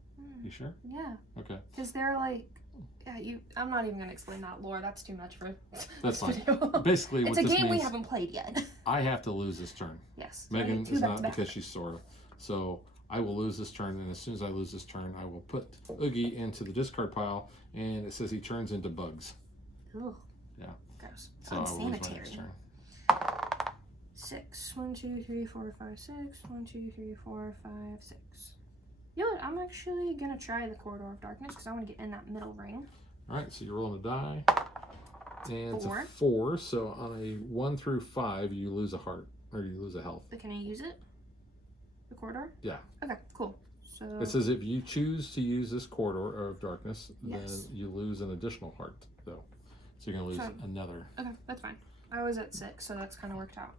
You sure? Yeah. Okay. Because they're like Yeah, I'm not even gonna explain that lore. That's too much for. That's this fine. video. Basically, It's what a this game we means, haven't played yet. I have to lose this turn. Yes. Megan two is back not to back. because she's sore. So I will lose this turn, and as soon as I lose this turn, I will put Oogie into the discard pile, and it says he turns into bugs. Ugh. Yeah. Gross. So I will lose my Unsanitary. next turn. 6. 1, 2, 3, 4, 5, 6. 1, 2, 3, 4, 5, 6. You know what? I'm actually gonna try the Corridor of Darkness because I want to get in that middle ring. All right, so you're rolling a die, and it's 4. a 4. So on a 1 through 5, you lose a heart or you lose a health. But can I use it? The corridor? Yeah. Okay, cool. So It says if you choose to use this Corridor of Darkness, Yes. then you lose an additional heart, though. So you're gonna lose Fine. another. okay, that's fine. I was at 6, so that's kind of worked out.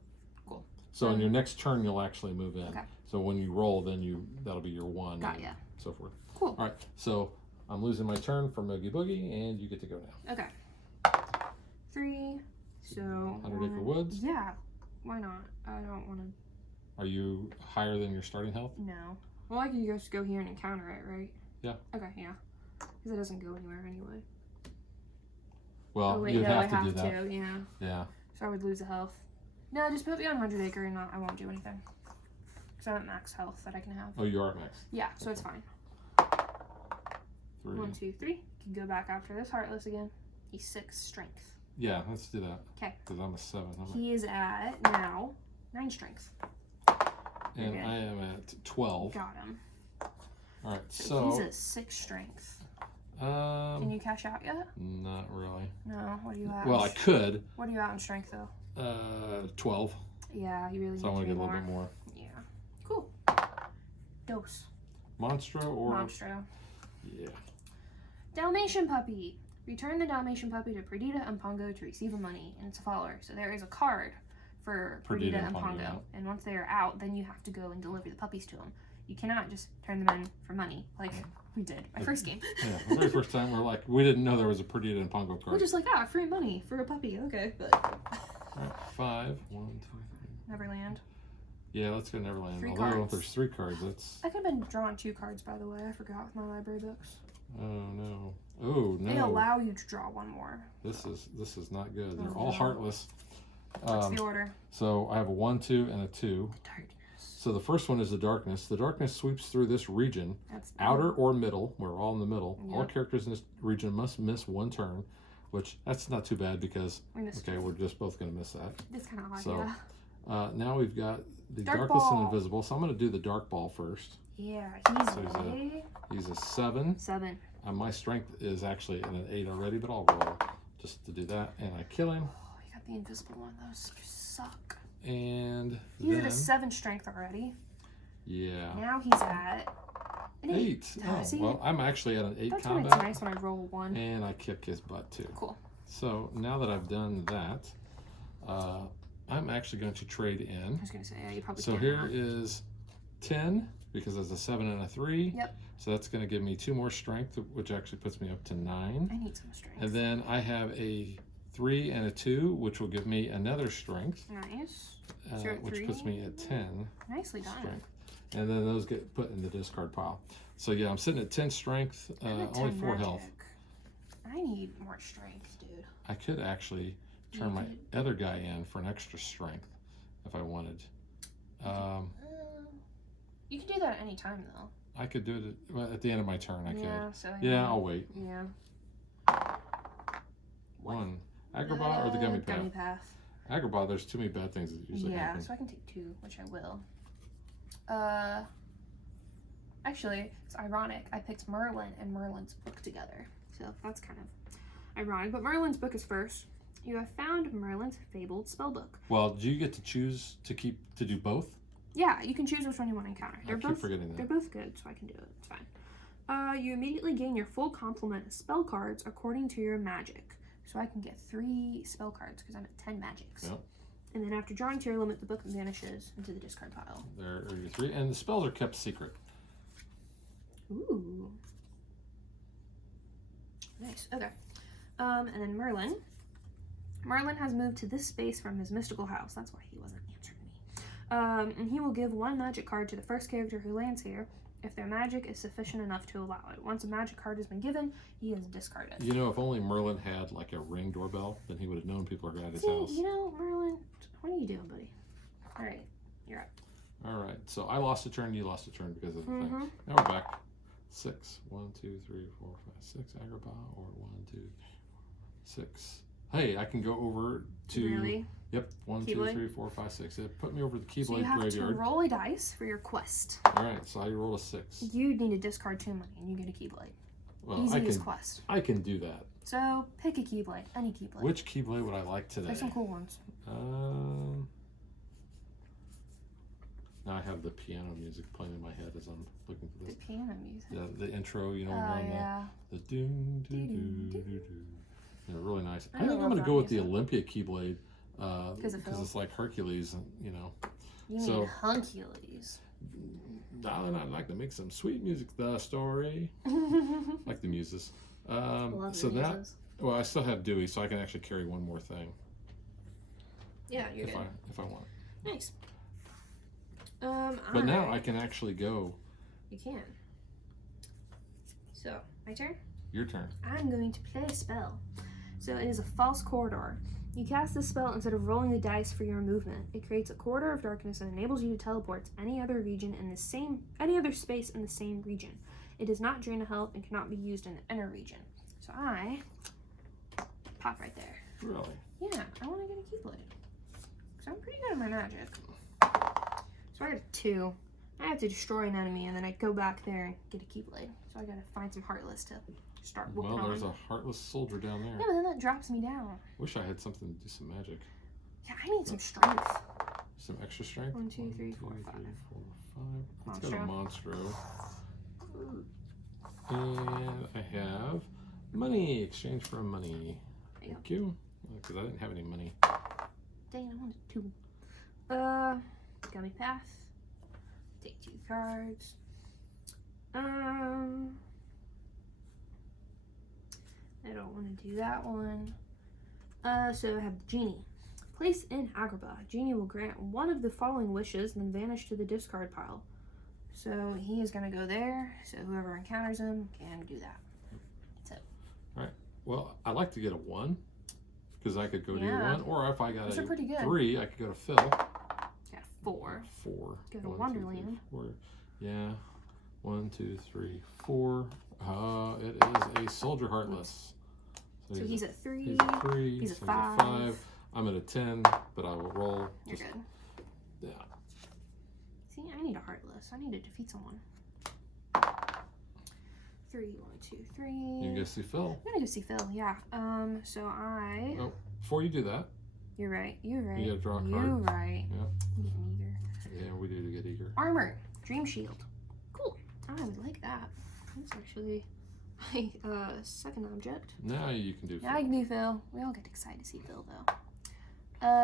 So on your next turn, you'll actually move in. Okay. So when you roll, then that'll be your 1. Got and ya. so forth. Cool. All right. So I'm losing my turn for Oogie Boogie, and you get to go now. Okay. 3. So 100 Acre Woods. Yeah. Why not? I don't want to. Are you higher than your starting health? No. Well, I could just go here and encounter it, right? Yeah. Okay. Yeah. Because it doesn't go anywhere anyway. Well, Oh wait, you'd no, I have to have do that. to. Yeah. Yeah. So I would lose a health. No, just put me on 100 Acre and I won't do anything. Because I'm at max health that I can have. Oh, you are at max. Yeah, so it's fine. 3. 1, 2, 3. Can go back after this Heartless again. He's 6 strength. Yeah, let's do that. 'Kay. Because I'm a 7. He is at now 9 strength. And good. I am at 12. Got him. All right, So he's so at 6 strength. Can you cash out yet? not really. No. What are you at? Well, I could. What are you at in strength though? 12. Yeah, you really So I need want to to get a little bit more. Yeah. Cool. Dose. Monstro or Monstro. yeah. Dalmatian puppy. Return the Dalmatian puppy to Perdita and Pongo to receive a money, and it's a follower. So there is a card for Perdita and Pongo, yeah. and once they are out, then you have to go and deliver the puppies to them. You cannot just turn them in for money like we did my first game. Yeah, the very first time we're like, we didn't know there was a Perdita and Pongo card. We're just like, free money for a puppy, okay, but All right, 5. 1, 2, 3. Neverland. Yeah, let's go Neverland. 3 Although cards. there's 3 cards, that's I could have been drawing 2 cards, by the way. I forgot with my library books. oh no. Oh They no. allow you to draw 1 more. This is not good. They're Oh, all no. heartless. What's the order? So I have a 1, 2, and a 2. Darkness. So the first one is the darkness. The darkness sweeps through this region, That's outer or middle. We're all in the middle. All Yep. characters in this region must miss 1 turn, which that's not too bad because We missed okay, we're just both going to miss that. It's kind of odd, So, yeah. Now we've got the Dark darkness and ball. invisible. So I'm going to do the dark ball first. Yeah, So he's a 7. 7. And my strength is actually in an 8 already, but I'll roll just to do that. And I kill him. Oh, you got the invisible one. Those suck. And He's then, at a 7 strength already. yeah. Now he's at an 8. 8. Oh, See? well, I'm actually at an 8 That's when combat. it's nice when I roll 1. And I kick his butt too. Cool. So now that I've done that, I'm actually going to trade in. I was going to say, yeah, you probably So can't here now. is 10 because there's a 7 and a 3. Yep. So that's going to give me 2 more strength, which actually puts me up to 9. I need some strength. And then I have a 3 and a 2, which will give me another strength, Nice. So you're at which 3. puts me at 10 Nicely done. strength. And then those get put in the discard pile. So yeah, I'm sitting at 10 strength, I'm at only 10 4 health. magic. I need more strength, dude. I could actually turn my other guy in for an extra strength if I wanted. You can do that at any time, though. I could do it at the end of my turn. I Yeah, could. so Yeah, I'll wait. Yeah. 1. Agrabah or the Gummy Path? Gummy Path. Agrabah, there's too many bad things that usually Yeah, happen. so I can take 2, which I will. Actually, it's ironic. I picked Merlin and Merlin's book together. So that's kind of ironic. But Merlin's book is first. You have found Merlin's fabled spellbook. Well, do you get to choose to do both? Yeah, you can choose which one you want to encounter. I keep forgetting that. They're both good, so I can do it. It's fine. You immediately gain your full complement of spell cards according to your magic. So I can get 3 spell cards because I'm at 10 magics. Yep. And then after drawing to your limit, the book vanishes into the discard pile. There are your 3. And the spells are kept secret. Ooh. Nice. Okay. And then Merlin. Merlin has moved to this space from his mystical house. That's why he wasn't answering me. And he will give 1 magic card to the first character who lands here. if their magic is sufficient enough to allow it. Once a magic card has been given, he has discarded it. You know, if only Merlin had like a Ring doorbell, then he would have known people are at his house. You know, Merlin, what are you doing, buddy? All right, you're up. All right, so I lost a turn, you lost a turn because of the thing. Now we're back. 6. 1, 2, 3, 4, 5, 6. Agrabah, or 1, 2, 6. Hey, I can go over to. Really? Yep. 1, 2, 3, 4, 5, 6. It put me over the Keyblade So you have graveyard. to roll a dice for your quest. All right, so I rolled a 6. You need to discard 2 money, and you get a Keyblade. Well, Easiest quest. I can do that. So pick a Keyblade, any Keyblade. Which Keyblade would I like today? There's some cool ones. Now I have the piano music playing in my head as I'm looking for this. The piano music. The intro, you know, yeah. the doom, doo, doo, doo, doo. They're really nice. I I think I'm love going to that go with the music. Olympia Keyblade because of Phil. it's like Hercules, and you know. You So- mean Hercules. Darling, I'd like to make some sweet music. The story, like the muses. Love So the that. muses. Well, I still have Dewey, so I can actually carry one more thing Yeah, you're if good. I want. Nice. But now I can actually go. You can. So, my turn? Your turn. I'm going to play a spell. So it is a false corridor. You cast this spell instead of rolling the dice for your movement. It creates a corridor of darkness and enables you to teleport to any other space in the same region. It does not drain a health and cannot be used in the inner region. So I pop right there. Really? Yeah, I want to get a Keyblade. Because I'm pretty good at my magic. So I got a 2. I have to destroy an enemy and then I go back there and get a Keyblade. So I gotta find some Heartless to start whooping Well, on. there's a Heartless soldier down there. Yeah, but then that drops me down. Wish I had something to do some magic. Yeah, I need some strength. Some extra strength. 1, 2, 3, 4, 5. 5. Let's go to Monstro. And I have money. Exchange for money. There you Thank you. Because I didn't have any money. Dang, I wanted 2. Gummy Path. Take 2 cards. I don't want to do that one. So I have the Genie. Place in Agrabah. Genie will grant one of the following wishes, then vanish to the discard pile. So he is going to go there, so whoever encounters him can do that. That's it. Alright. Well, I like to get a 1. Because I could go to Yeah. 1. Or if I got Those are pretty good. 3, I could go to Phil. Got 4. 4. Go to 1, 2, 3, Wonderland. 4. Yeah. 1, 2, 3, 4. It is a Soldier Heartless. So he's at 3. He's a 3. He's a so 5. I'm at a 10, but I will roll. You're good. Yeah. See, I need a Heartless. I need to defeat someone. 3, 1, 2, 3. You can go see Phil. I'm gonna go see Phil, yeah. So I... Oh, before you do that, You're right, you're right. you gotta draw a card. You're right. Yeah. I'm getting eager. Yeah, we do get eager. Armor. Dream Shield. Cool. I would like that. That's actually my second object. Now you can do Phil. Yeah, I can do Phil. We all get excited to see Phil, though.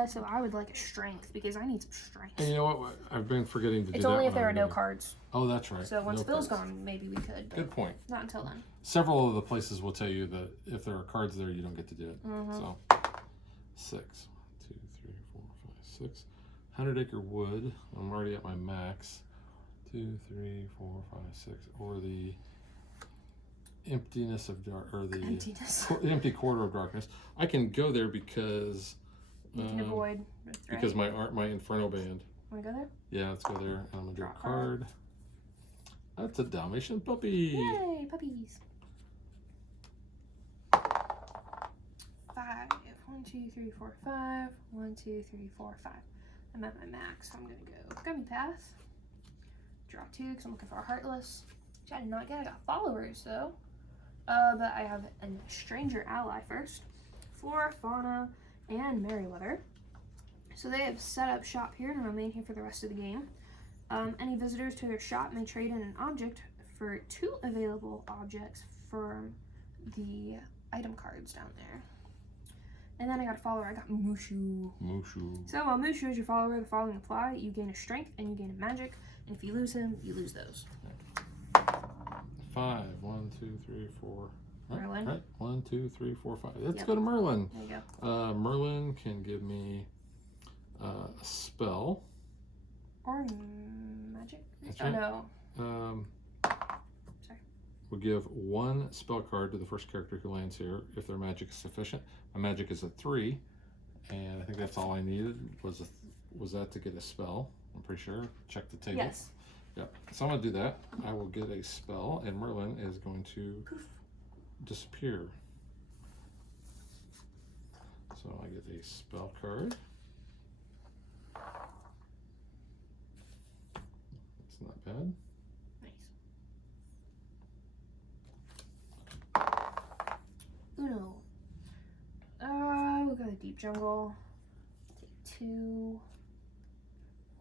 So I would like a strength, because I need some strength. And you know what? I've been forgetting to do that. It's only if when there are I'm no doing- cards. Oh, that's right. So once No Phil's cards. gone, maybe we could, but Good point. not until then. Several of the places will tell you that if there are cards there, you don't get to do it. Mhm. So, 6. 1, 2, 3, 4, 5, 6. 100 Acre Wood. I'm already at my max. 2, 3, 4, 5, 6. Or the Emptiness of Dark, or the Emptiness. Empty Quarter of Darkness. I can go there because You can avoid. Right? because my Inferno Band. Want to go there? Yeah, let's go there. And I'm gonna draw Draw a a card. card. That's a Dalmatian puppy. Yay, puppies. 5. 1, 2, 3, 4, 5. 1, 2, 3, 4, 5. I'm at my max, so I'm gonna go Gummy Path. Draw 2 because I'm looking for a Heartless. Which I did not get. I got followers though. But I have a stranger ally first. Flora, Fauna, and Merryweather. So they have set up shop here and remain here for the rest of the game. Any visitors to their shop may trade in an object for 2 available objects from the item cards down there. And then I got a follower. I got Mushu. Mushu. So while Mushu is your follower, the following apply. You gain a strength and you gain a magic. And if you lose him, you lose those. 5. 1, 2, 3, 4. Merlin. Right. 1, 2, 3, 4, 5. Let's Yep. go to Merlin. There you go. Merlin can give me a spell. Or magic? That's Oh right. no. we'll give 1 spell card to the first character who lands here if their magic is sufficient. My magic is a 3, and I think that's all I needed was that to get a spell. I'm pretty sure. Check the table. Yes. Yep. So I'm gonna do that. I will get a spell, and Merlin is going to disappear. So I get a spell card. It's not bad. Uno. We'll go to Deep Jungle. Take 2.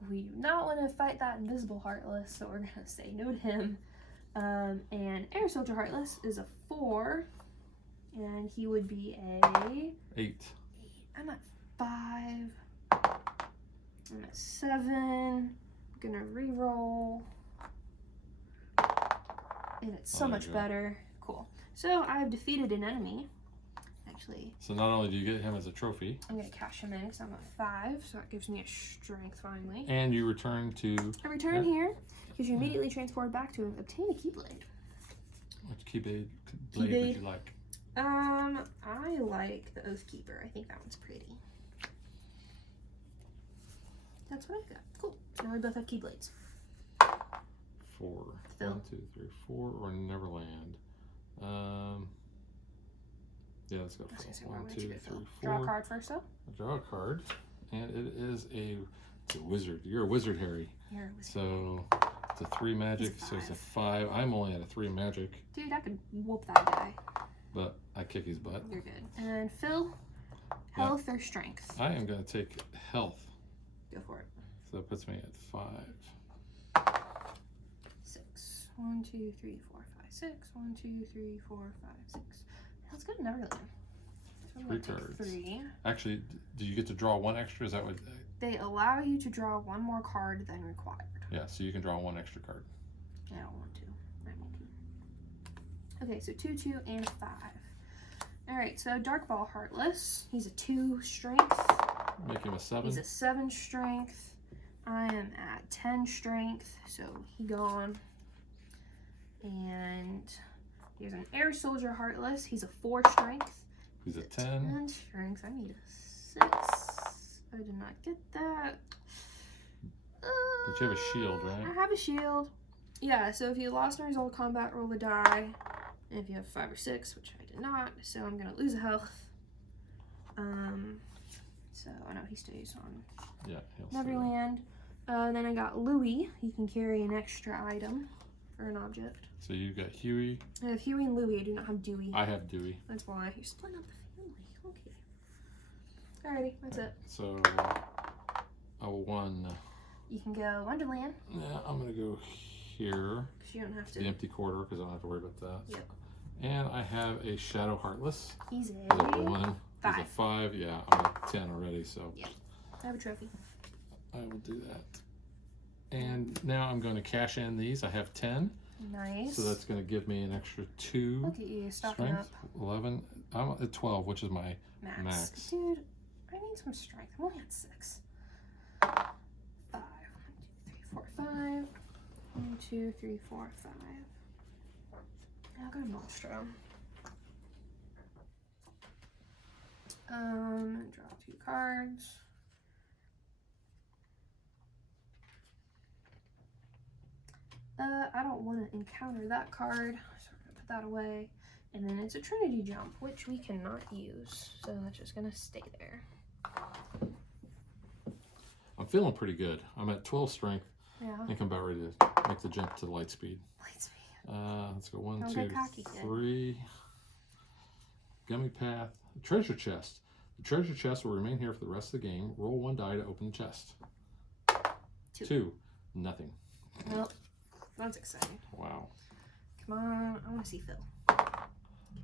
We do not want to fight that Invisible Heartless, so we're going to say no to him. And Air Soldier Heartless is a 4. And he would be a... 8. I'm at 5. I'm at 7. I'm going to re-roll. And it's so much better. Cool. So I have defeated an enemy. Actually. So not only do you get him as a trophy, I'm going to cash him in because I'm at 5, so that gives me a strength finally. and you return to... I return here because you immediately transport back to obtain a Keyblade. Which Keyblade would you like? I like the Oathkeeper. I think that one's pretty. That's what I got. Cool. So now we both have Keyblades. 4. Phil. 1, 2, 3, 4, or Neverland. Yeah, let's go. I was gonna say, 1, why 2, don't you 3, go, Phil? 4. Draw a card first, though. Draw a card, and it's a wizard. You're a wizard, Harry. You're a wizard. So it's a 3 magic, so it's a 5. I'm only at a 3 magic, Dude, I could whoop that guy. but I kick his butt. You're good. And Phil, health or strength? I am going to take health. Go for it. So that puts me at 5. 6. 1, 2, 3, 4, 5, 6. 1, 2, 3, 4, 5, 6. Let's go to Neverland. So 3 cards. 3. Actually, do you get to draw 1 extra? Is that what? They allow you to draw 1 more card than required. Yeah, so you can draw 1 extra card. I don't want to. I need to. Okay, so 2, 2, and 5. Alright, so Dark Ball Heartless. He's a 2 strength. Make him a 7. He's a 7 strength. I am at 10 strength, so he gone. And here's an Air Soldier Heartless. He's a 4 strength. He's a 10. 10 strength. I need a 6. I did not get that. But you have a shield, right? I have a shield. Yeah, so if you lost in a result of combat, roll a die. And if you have 5 or 6, which I did not, so I'm gonna lose a health. So I know he stays on Neverland. Then I got Louie. He can carry an extra item or an object. So you've got Huey. I have Huey and Louie. I do not have Dewey. I have Dewey. That's why you're splitting up the family. Okay. Alrighty, that's it. So a 1. You can go Wonderland. Yeah, I'm gonna go here. Because you don't have to. The empty quarter, because I don't have to worry about that. Yep. And I have a Shadow Heartless. He's a He's a 1. 5. He's a 5. Yeah, I'm at 10 already, so Yeah. I have a trophy. I will do that. And now I'm going to cash in these. I have 10. Nice. So that's going to give me an extra 2. Look at you, stocking Strength, up. 11. I'm at 12, which is my max. Dude, I need some strength. I'm only at 6. 5. 1, 2, 3, 4, 5. 1, 2, 3, 4, 5. I'll go to Maelstrom. Draw 2 cards. I don't want to encounter that card, so we're gonna put that away. And then it's a Trinity Jump, which we cannot use, so that's just gonna stay there. I'm feeling pretty good. I'm at 12 strength. Yeah. I think I'm about ready to make the jump to light speed. Light speed. Let's go 1, Don't 2, get cocky, kid. 3. Gummy path. Treasure chest. The treasure chest will remain here for the rest of the game. Roll 1 die to open the chest. 2. Nothing. Well, that's exciting. Wow. Come on, I want to see Phil.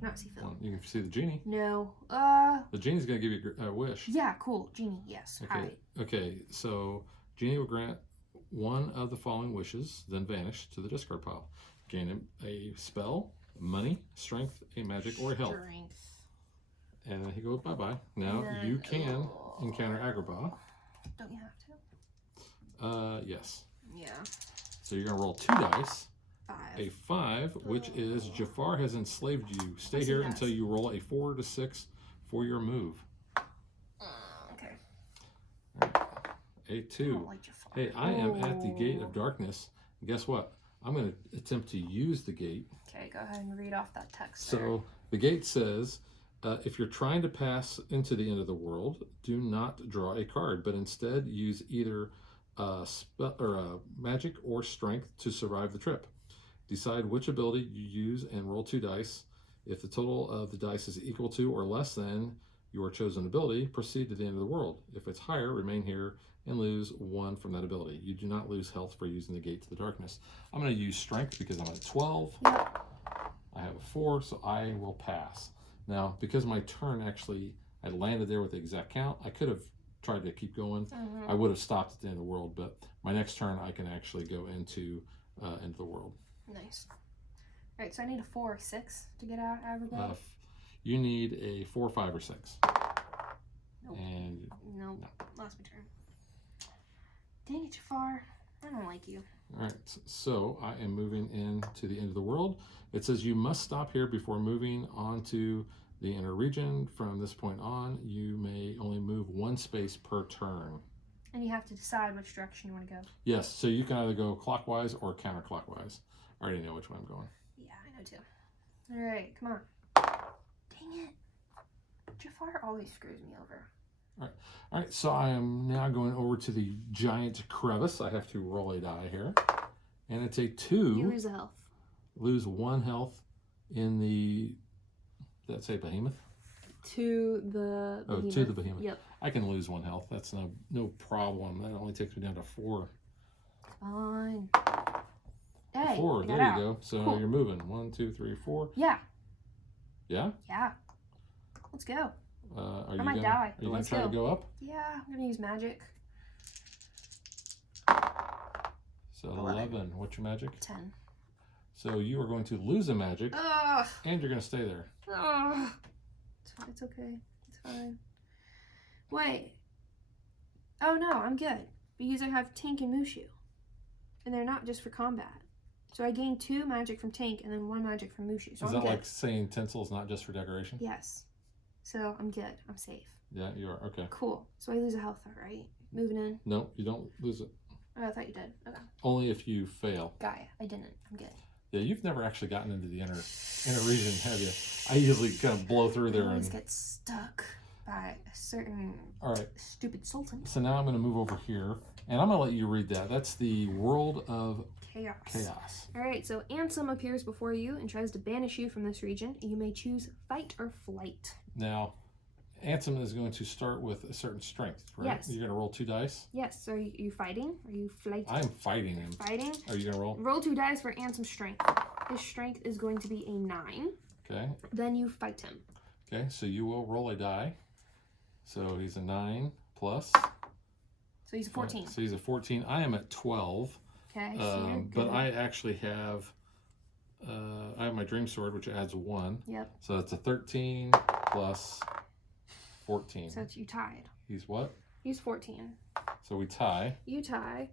Cannot see Phil. Well, you can see the genie. No. The genie's gonna give you a wish. Yeah, cool. Genie, yes. Okay. Hi. Okay. So genie will grant 1 of the following wishes, then vanish to the discard pile. Gain a spell, money, strength, a magic, or a health. Strength. And then he goes bye-bye. Now you can encounter Agrabah. Don't you have to? Yes. Yeah. So you're gonna roll 2 dice. 5. a 5, which is Jafar has enslaved you. Stay Yes, he here has. until you roll a 4 to 6 for your move. Okay. A I 2. don't like Jafar. Hey, I am at the gate of darkness. And guess what? I'm going to attempt to use the gate. Okay, go ahead and read off that text. So the gate says, if you're trying to pass into the end of the world, do not draw a card, but instead use either spell or magic or strength to survive the trip. Decide which ability you use and roll 2 dice. If the total of the dice is equal to or less than your chosen ability, proceed to the end of the world. If it's higher, remain here and lose 1 from that ability. You do not lose health for using the gate to the darkness. I'm going to use strength because I'm at 12. Yep. I have a 4, so I will pass. Now, because my turn actually, I landed there with the exact count, I could have tried to keep going. Mm-hmm. I would have stopped at the end of the world, but my next turn I can actually go into the world. Nice. All right, so I need a 4 or 6 to get out Agrabah. You need a 4, 5, or 6. Nope. And Nope. No. Lost my turn. Dang it, Jafar. I don't like you. all right, so I am moving into the end of the world. It says you must stop here before moving on to the inner region. From this point on, you may only move 1 space per turn. And you have to decide which direction you want to go. Yes, so you can either go clockwise or counterclockwise. I already know which way I'm going. Yeah, I know too. All right, come on. Dang it. Jafar always screws me over. All right, so I am now going over to the giant crevice. I have to roll a die here. And it's a 2. You lose a health. Lose 1 health in the, did that say behemoth? To the Oh, behemoth. to the behemoth. Yep. I can lose 1 health. That's no problem. That only takes me down to 4. Fine. Hey, 4, I there got you out. go. So Cool. you're moving. 1, 2, 3, 4. Yeah. Yeah? Yeah. Let's go. Are you might gonna, die, Are but you gonna let's try to go. go up? Yeah, I'm going to use magic. So 11. 11. What's your magic? 10. So you are going to lose a magic, Ugh. and you're going to stay there. Ugh. It's okay. It's fine. Wait. Oh no, I'm good. Because I have Tank and Mushu. And they're not just for combat. So I gain 2 magic from Tank and then 1 magic from Mushu. So Is I'm that good. like saying tinsel's not just for decoration? Yes. So I'm good. I'm safe. Yeah, you are. Okay. Cool. So I lose a health, right? Moving in. No, you don't lose it. Oh, I thought you did. Okay. Only if you fail. Gaia. I didn't. I'm good. Yeah, you've never actually gotten into the inner region, have you? I usually kind of blow through I there always and. get stuck by a certain All right. stupid sultan. So now I'm going to move over here, and I'm going to let you read that. That's the world of Chaos. chaos. Alright, so Ansem appears before you and tries to banish you from this region. You may choose fight or flight. Now, Ansem is going to start with a certain strength, right? Yes. You're going to roll 2 dice. Yes, are you fighting? Are you flighting? I'm fighting him. Fighting? Are you going to roll? Roll 2 dice for Ansem's strength. His strength is going to be a 9. Okay. Then you fight him. Okay, so you will roll a die. So he's a 9 plus. So he's a 14. So he's a 14. I am at 12. Okay, so you're But good. I actually have, I have my dream sword, which adds 1. Yep. So that's a 13 plus 14. So you tied. He's what? He's 14. So we tie. You tie.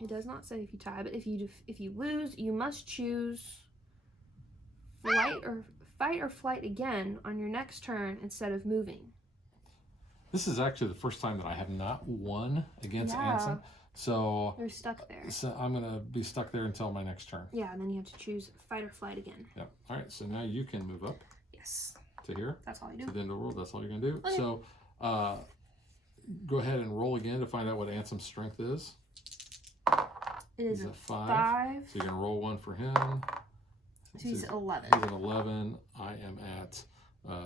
It does not say if you tie, but if you lose, you must choose fight or flight again on your next turn instead of moving. This is actually the first time that I have not won against Yeah. Ansem. So, You're stuck there. I'm going to be stuck there until my next turn. Yeah, and then you have to choose fight or flight again. Yep. All right, so now you can move up Yes. to here, That's all you to do. the end of the world. That's all you're going to do. Okay. So, go ahead and roll again to find out what Ansem's strength is. It is He's a at 5. 5. So you're going to roll 1 for him. So he's 11. He's at 11. I am at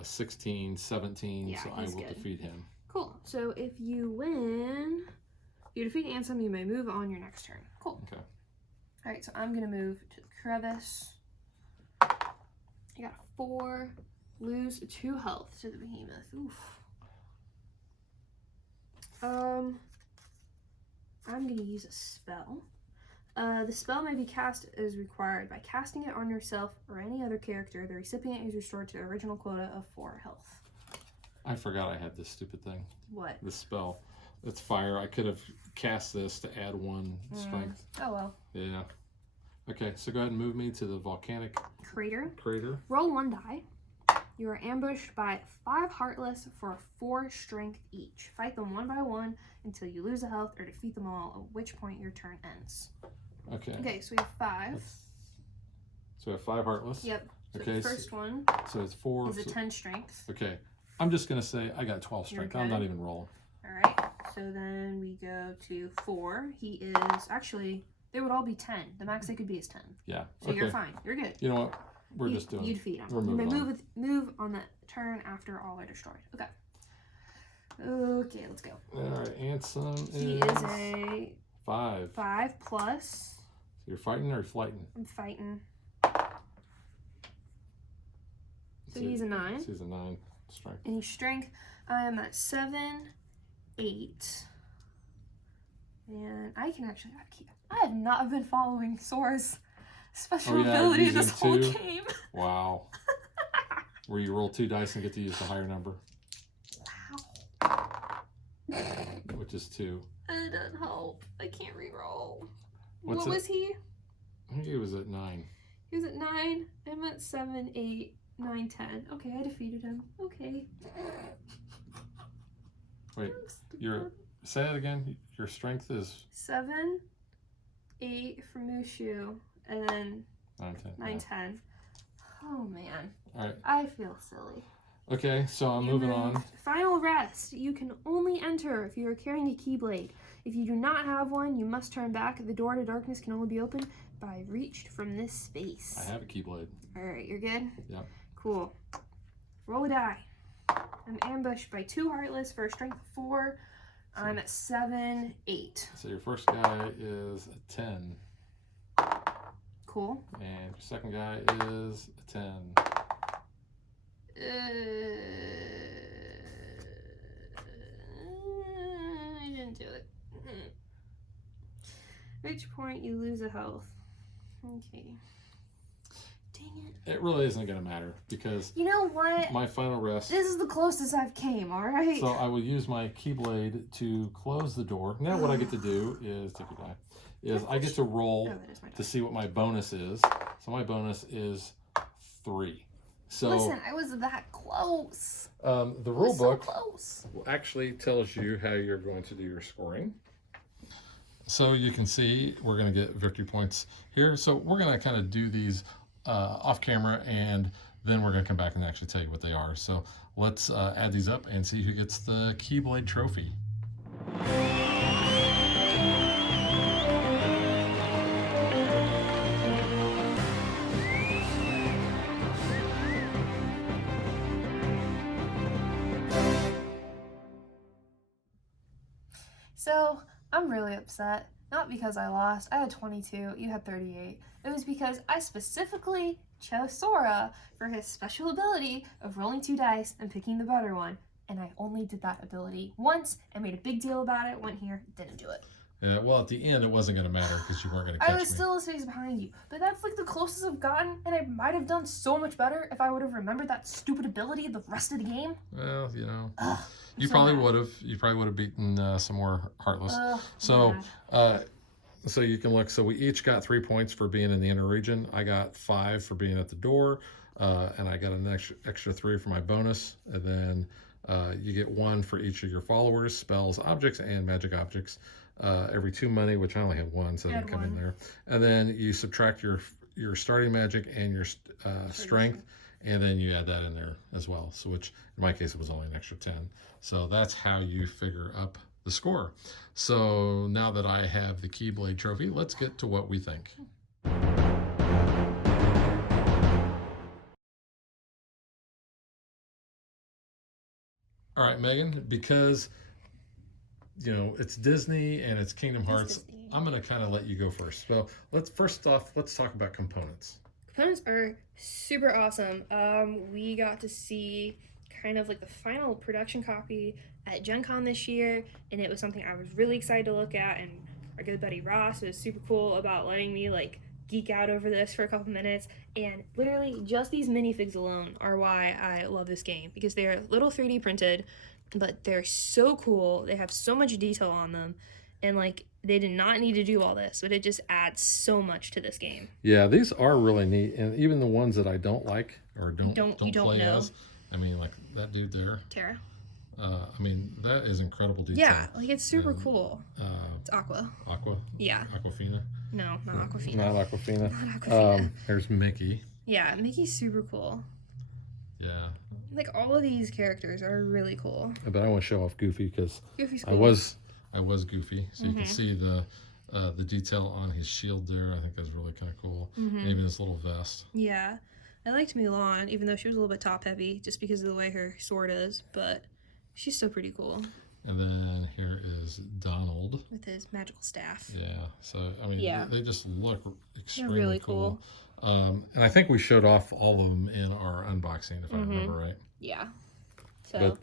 16, 17, Yeah, so I he's will good. defeat him. Cool. So if you win, if you defeat Ansem, you may move on your next turn. Cool. Okay. All right, so I'm going to move to the crevice. I got a 4. Lose 2 health to the behemoth. Oof. I'm going to use a spell. The spell may be cast as required. By casting it on yourself or any other character, the recipient is restored to the original quota of 4 health. I forgot I had this stupid thing. What? This spell. It's fire. I could have cast this to add 1 strength. Oh well. Yeah. Okay, so go ahead and move me to the volcanic Crater. crater. Roll 1 die. You are ambushed by 5 Heartless for 4 Strength each. Fight them one by one until you lose a health or defeat them all, at which point your turn ends. Okay. Okay, so we have 5. So we have 5 Heartless. Yep. So Okay, the first one So it's 4. is a 10 Strength. Okay. I'm just going to say I got 12 You're strength. I'm not good. even rolling. Alright, so then we go to 4. He is, actually, they would all be 10. The max they could be is 10. Yeah. So you're fine. You're good. You know what? We're just doing. You defeat him. We're You may moving on. move on the turn after all are destroyed. Okay. Okay, let's go. All right, Ansem He is a 5. 5 plus. So you're fighting or flighting? I'm fighting. So he's a 9. So he's a 9 strength. And he's strength. I am at 7, 8. And I can actually. I have not been following Sora's special ability this whole game. Wow. Where you roll 2 dice and get to use the higher number. Wow. Which is 2. It doesn't help. I can't re-roll. What's What was he? I think he was at 9. He was at 9. I'm at 7, 8, 9, 10. Okay, I defeated him. Okay. Wait, say that again. Your strength is 7, 8 for Mushu, and then 9, 10. 9, 10. Oh man. All right. I feel silly. Okay, so I'm moving on. Final rest. You can only enter if you are carrying a Keyblade. If you do not have one, you must turn back. The door to darkness can only be opened by reached from this space. I have a Keyblade. Alright, you're good? Yep. Cool. Roll a die. I'm ambushed by 2 Heartless for a strength of 4. I'm at 7, 8. So your first guy is a 10. Cool. And your second guy is a 10. I didn't do it. Which point you lose a health. Okay. Dang it. It really isn't going to matter because you know what? my final rest. This is the closest I've came, alright? So I will use my Keyblade to close the door. Now what I get to do is, take a die, is I get to roll to see what my bonus is. So my bonus is 3. So listen, I was that close. The rule book close. actually tells you how you're going to do your scoring. So you can see we're going to get victory points here. So we're going to kind of do these off camera, and then we're going to come back and actually tell you what they are. So let's add these up and see who gets the Keyblade trophy. So, I'm really upset. Not because I lost. I had 22. You had 38. It was because I specifically chose Sora for his special ability of rolling 2 dice and picking the better one. And I only did that ability once and made a big deal about it. Went here, didn't do it. Yeah, well, at the end, it wasn't going to matter because you weren't going to catch me. I was still a space behind you. But that's like the closest I've gotten, and I might have done so much better if I would have remembered that stupid ability the rest of the game. Well, you know, Ugh, you so probably mad. would have. You probably would have beaten some more Heartless. So, So you can look. So we each got 3 points for being in the inner region. I got 5 for being at the door, and I got an extra 3 for my bonus. And then you get 1 for each of your followers, spells, objects, and magic objects. Every 2 money, which I only had 1, so it didn't come in there. And then you subtract your starting magic and your strength, and then you add that in there as well. So which in my case it was only an extra 10. So that's how you figure up the score. So now that I have the Keyblade trophy, let's get to what we think. All right, Megan, because you know it's Disney and it's Kingdom Hearts, I'm going to kind of let you go first. So let's talk about components. Components are super awesome. We got to see kind of like the final production copy at Gen Con this year, and it was something I was really excited to look at, and our good buddy Ross was super cool about letting me like geek out over this for a couple minutes. And literally just these minifigs alone are why I love this game, because they're little 3D printed, but they're so cool. They have so much detail on them, And like they did not need to do all this, but it just adds so much to this game. Yeah, these are really neat, and even the ones that I don't like or don't You don't play know. as. I mean, like that dude there. Tara. I mean, that is incredible detail. Yeah, like it's super cool. It's Aqua. Aqua. Yeah. Aquafina. No, not Aquafina. Not Aquafina. Not Aquafina. There's Mickey. Yeah, Mickey's super cool. Yeah. Like all of these characters are really cool. But I want to show off Goofy because Goofy's cool. I was Goofy, so you can see the detail on his shield there. I think that's really kind of cool. Maybe this little vest. Yeah, I liked Mulan, even though she was a little bit top heavy, just because of the way her sword is. But she's still pretty cool. And then here is Donald with his magical staff. Yeah. So I mean, they just look extremely They're really cool. And I think we showed off all of them in our unboxing, if I remember right. Yeah. So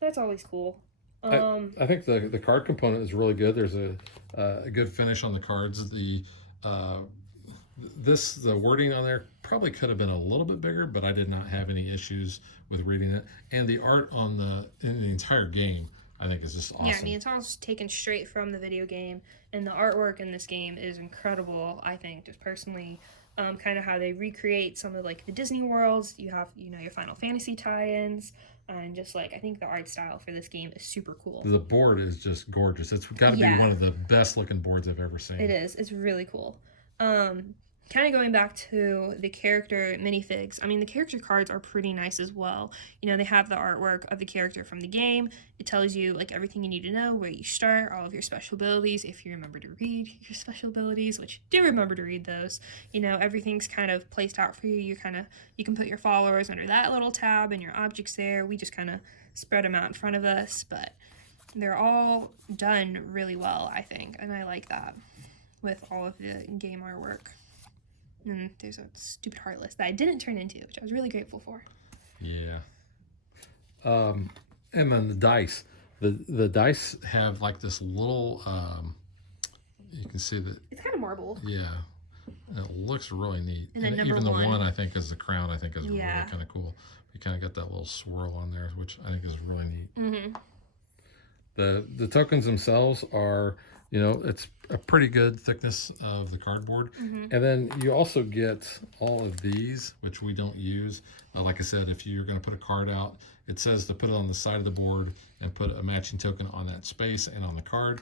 that's always cool. I think the card component is really good. There's a good finish on the cards. The wording on there probably could have been a little bit bigger, but I did not have any issues with reading it. And the art in the entire game, I think, is just awesome. Yeah, I mean, it's all taken straight from the video game, and the artwork in this game is incredible. I think, just personally, kind of how they recreate some of like the Disney worlds. You have, your Final Fantasy tie-ins. And just like, I think the art style for this game is super cool. The board is just gorgeous. It's got to be one of the best looking boards I've ever seen. It is. It's really cool. Kind of going back to the character minifigs, I mean, the character cards are pretty nice as well. They have the artwork of the character from the game. It tells you like everything you need to know, where you start, all of your special abilities, if you remember to read your special abilities, which do remember to read those. Everything's kind of placed out for you. You can put your followers under that little tab and your objects there. We just kind of spread them out in front of us, but they're all done really well, I think, and I like that with all of the game artwork. And there's a stupid heart list that I didn't turn into, which I was really grateful for. Yeah. And then the dice. The dice have like this little, you can see that. It's kind of marble. Yeah. It looks really neat. And then even the one, I think, is the crown, I think is really kind of cool. You kind of got that little swirl on there, which I think is really neat. The tokens themselves are, it's a pretty good thickness of the cardboard. And then you also get all of these, which we don't use. Like I said, if you're going to put a card out, it says to put it on the side of the board and put a matching token on that space and on the card.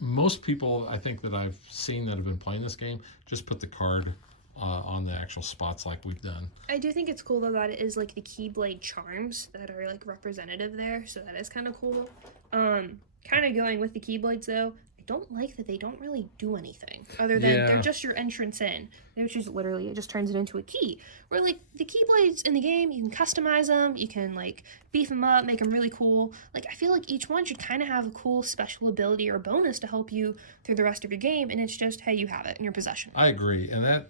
Most people, I think, that I've seen that have been playing this game, just put the card on the actual spots like we've done. I do think it's cool, though, that it is like the Keyblade charms that are like representative there, so that is kind of cool. Kind of going with the Keyblades, though, I don't like that they don't really do anything other than they're just your entrance in. Which is literally, it just turns it into a key. Where like the Keyblades in the game, you can customize them, you can like beef them up, make them really cool. Like I feel like each one should kind of have a cool special ability or bonus to help you through the rest of your game, and it's just, hey, you have it in your possession. I agree, and that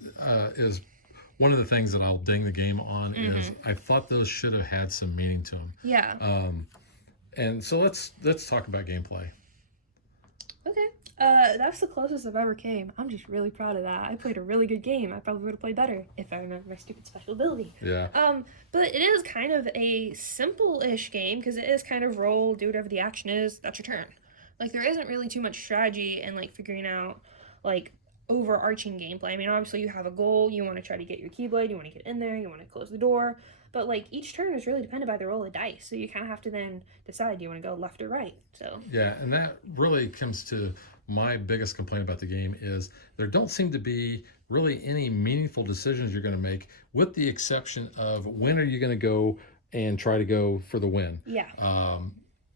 is one of the things that I'll ding the game on. Is I thought those should have had some meaning to them. Yeah. And so let's talk about gameplay. Okay. That's the closest I've ever came. I'm just really proud of that. I played a really good game. I probably would have played better if I remember my stupid special ability. Yeah. But it is kind of a simple-ish game because it is kind of roll, do whatever the action is, that's your turn. Like there isn't really too much strategy and like figuring out like overarching gameplay. I mean, obviously you have a goal. You want to try to get your Keyblade. You want to get in there. You want to close the door. But like each turn is really dependent by the roll of dice, so you kind of have to then decide, do you want to go left or right? So yeah, and that really comes to my biggest complaint about the game is there don't seem to be really any meaningful decisions you're going to make, with the exception of when are you going to go and try to go for the win. Yeah.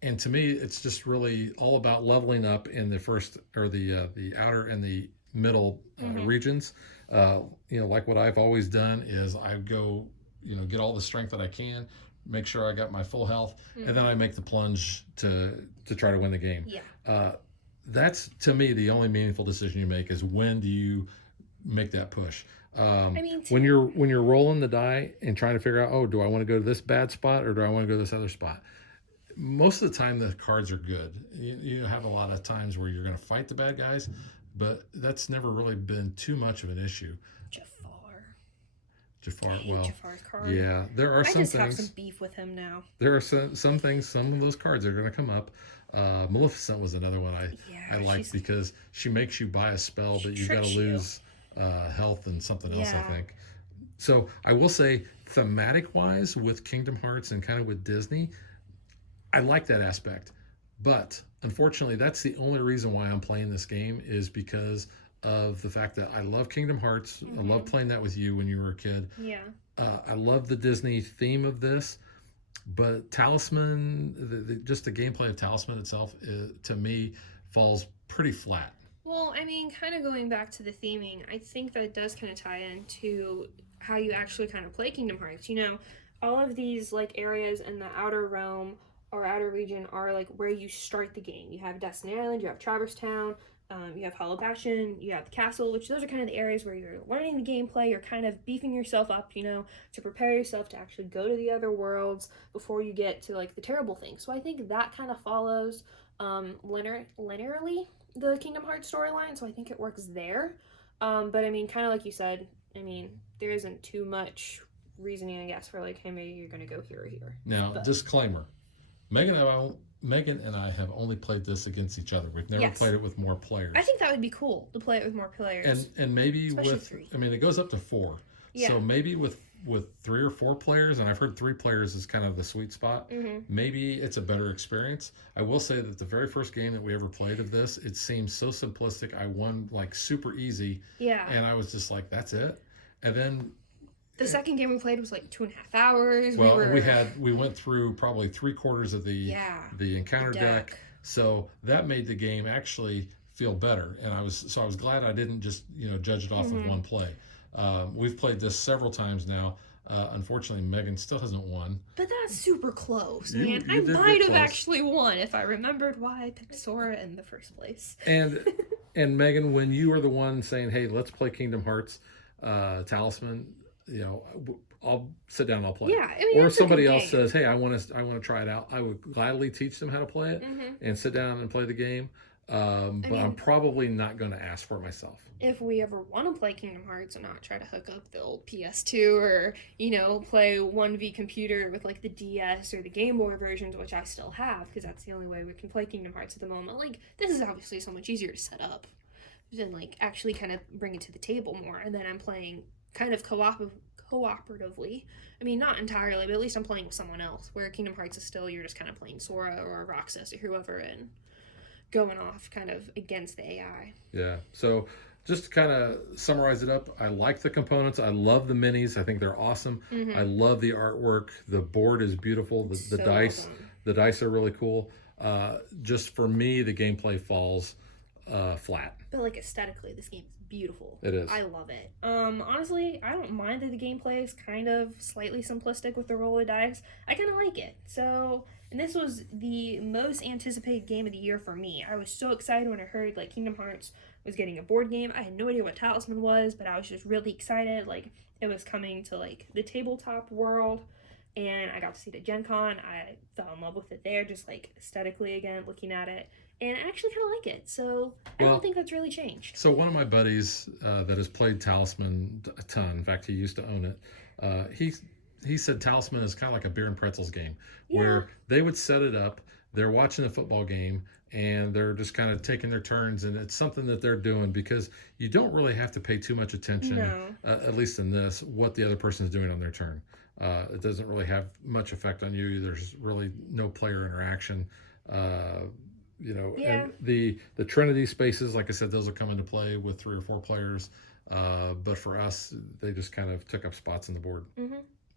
And to me, it's just really all about leveling up in the first or the outer and the middle regions. Like what I've always done is I go, get all the strength that I can, make sure I got my full health, and then I make the plunge to try to win the game. Yeah. That's, to me, the only meaningful decision you make is when do you make that push. When you're rolling the die and trying to figure out, oh, do I want to go to this bad spot or do I want to go to this other spot? Most of the time, the cards are good. You have a lot of times where you're going to fight the bad guys, but that's never really been too much of an issue. Jafar. I hate Well, Jafar's card. yeah, there are I some just have things. some beef with him now. There are some things. Some of those cards are going to come up. Maleficent was another one I liked because she makes you buy a spell, but you got to lose health and something else. I think. So I will say, thematic wise, with Kingdom Hearts and kind of with Disney, I like that aspect. But unfortunately, that's the only reason why I'm playing this game is because of the fact that I love Kingdom Hearts. I love playing that with you when you were a kid. Yeah. I love the Disney theme of this, but Talisman, just the gameplay of Talisman itself, to me, falls pretty flat. Well, I mean, kind of going back to the theming, I think that does kind of tie into how you actually kind of play Kingdom Hearts. You know, all of these like areas in the outer realm or outer region are like where you start the game. You have Destiny Island, you have Traverse Town, you have Hollow Bastion, you have the castle, which those are kind of the areas where you're learning the gameplay, you're kind of beefing yourself up, you know, to prepare yourself to actually go to the other worlds before you get to like the terrible things. So I think that kind of follows linearly the Kingdom Hearts storyline, so I think it works there. But I mean, kind of like you said, I mean, there isn't too much reasoning, I guess, for like, hey, maybe you're going to go here or here. Now, disclaimer. Megan and I have only played this against each other. We've never played it with more players. I think that would be cool to play it with more players. And maybe especially with 3. I mean, it goes up to 4. Yeah. So maybe with 3 or 4 players, and I've heard 3 players is kind of the sweet spot. Maybe it's a better experience. I will say that the very first game that we ever played of this, it seemed so simplistic. I won like super easy. Yeah. And I was just like, that's it. And then the second game we played was like 2.5 hours. Well, we went through probably 3/4 of the encounter deck. So that made the game actually feel better. And I was glad I didn't just judge it off of one play. We've played this several times now. Unfortunately, Megan still hasn't won. But that's super close, man. I might have actually won if I remembered why I picked Sora in the first place. And Megan, when you were the one saying, "Hey, let's play Kingdom Hearts Talisman," I'll sit down and I'll play. Yeah, I mean, or if somebody else says, "Hey, I want to try it out," I would gladly teach them how to play it and sit down and play the game. But I'm probably not going to ask for it myself. If we ever want to play Kingdom Hearts and not try to hook up the old PS2 or, play 1v computer with like the DS or the Game Boy versions, which I still have because that's the only way we can play Kingdom Hearts at the moment. Like, this is obviously so much easier to set up than like actually kind of bring it to the table more. And then I'm playing kind of cooperatively. I mean, not entirely, but at least I'm playing with someone else. Where Kingdom Hearts is still, you're just kind of playing Sora or Roxas or whoever and going off kind of against the AI. Yeah. So just to kind of summarize it up, I like the components. I love the minis. I think they're awesome. I love the artwork. The board is beautiful. The dice, the dice are really cool. Just for me, the gameplay falls flat. But like aesthetically, this game is beautiful. It is. I love it. Honestly, I don't mind that the gameplay is kind of slightly simplistic with the roll of dice. I kind of like it. So, and this was the most anticipated game of the year for me. I was so excited when I heard like Kingdom Hearts was getting a board game. I had no idea what Talisman was, but I was just really excited. Like, it was coming to like the tabletop world, and I got to see it at Gen Con. I fell in love with it there, just like aesthetically again, looking at it. And I actually kind of like it, so I don't think that's really changed. So one of my buddies that has played Talisman a ton, in fact, he used to own it, he said Talisman is kind of like a beer and pretzels game, where they would set it up, they're watching the football game, and they're just kind of taking their turns, and it's something that they're doing because you don't really have to pay too much attention, at least in this, what the other person is doing on their turn. It doesn't really have much effect on you. There's really no player interaction. And the Trinity spaces, like I said, those will come into play with 3 or 4 players. But for us, they just kind of took up spots on the board.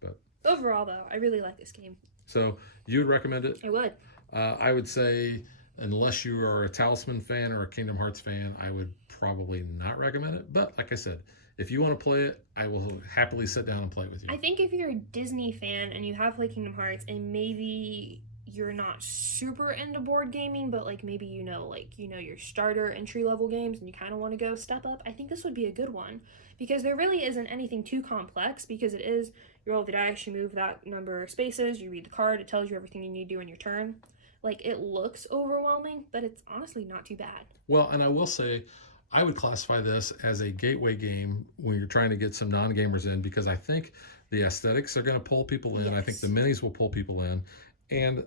But overall, though, I really like this game. So you would recommend it? I would. I would say, unless you are a Talisman fan or a Kingdom Hearts fan, I would probably not recommend it. But like I said, if you want to play it, I will happily sit down and play it with you. I think if you're a Disney fan and you have played Kingdom Hearts and maybe you're not super into board gaming, but like maybe your starter entry level games and you kind of want to go step up, I think this would be a good one because there really isn't anything too complex because it is you roll the dice, you move that number of spaces, you read the card, it tells you everything you need to do in your turn. Like, it looks overwhelming, but it's honestly not too bad. Well, and I will say, I would classify this as a gateway game when you're trying to get some non-gamers in, because I think the aesthetics are going to pull people in. I think the minis will pull people in. And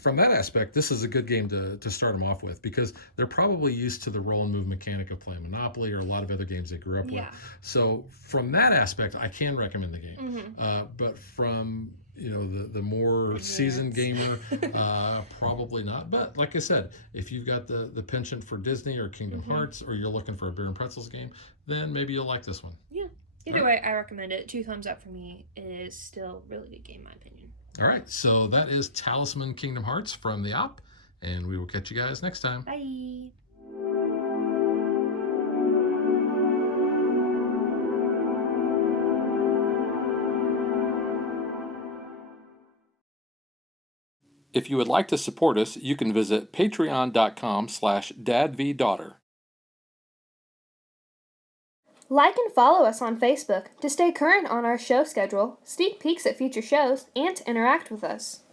from that aspect, this is a good game to start them off with, because they're probably used to the roll and move mechanic of playing Monopoly or a lot of other games they grew up with. So from that aspect, I can recommend the game. But from the more seasoned gamer, probably not. But like I said, if you've got the penchant for Disney or Kingdom Hearts, or you're looking for a beer and pretzels game, then maybe you'll like this one. Yeah. Either way, I recommend it. 2 thumbs up for me. It is still a really good game, in my opinion. All right, so that is Talisman Kingdom Hearts from the Op, and we will catch you guys next time. Bye. If you would like to support us, you can visit patreon.com/dadvdaughter. Like and follow us on Facebook to stay current on our show schedule, sneak peeks at future shows, and to interact with us.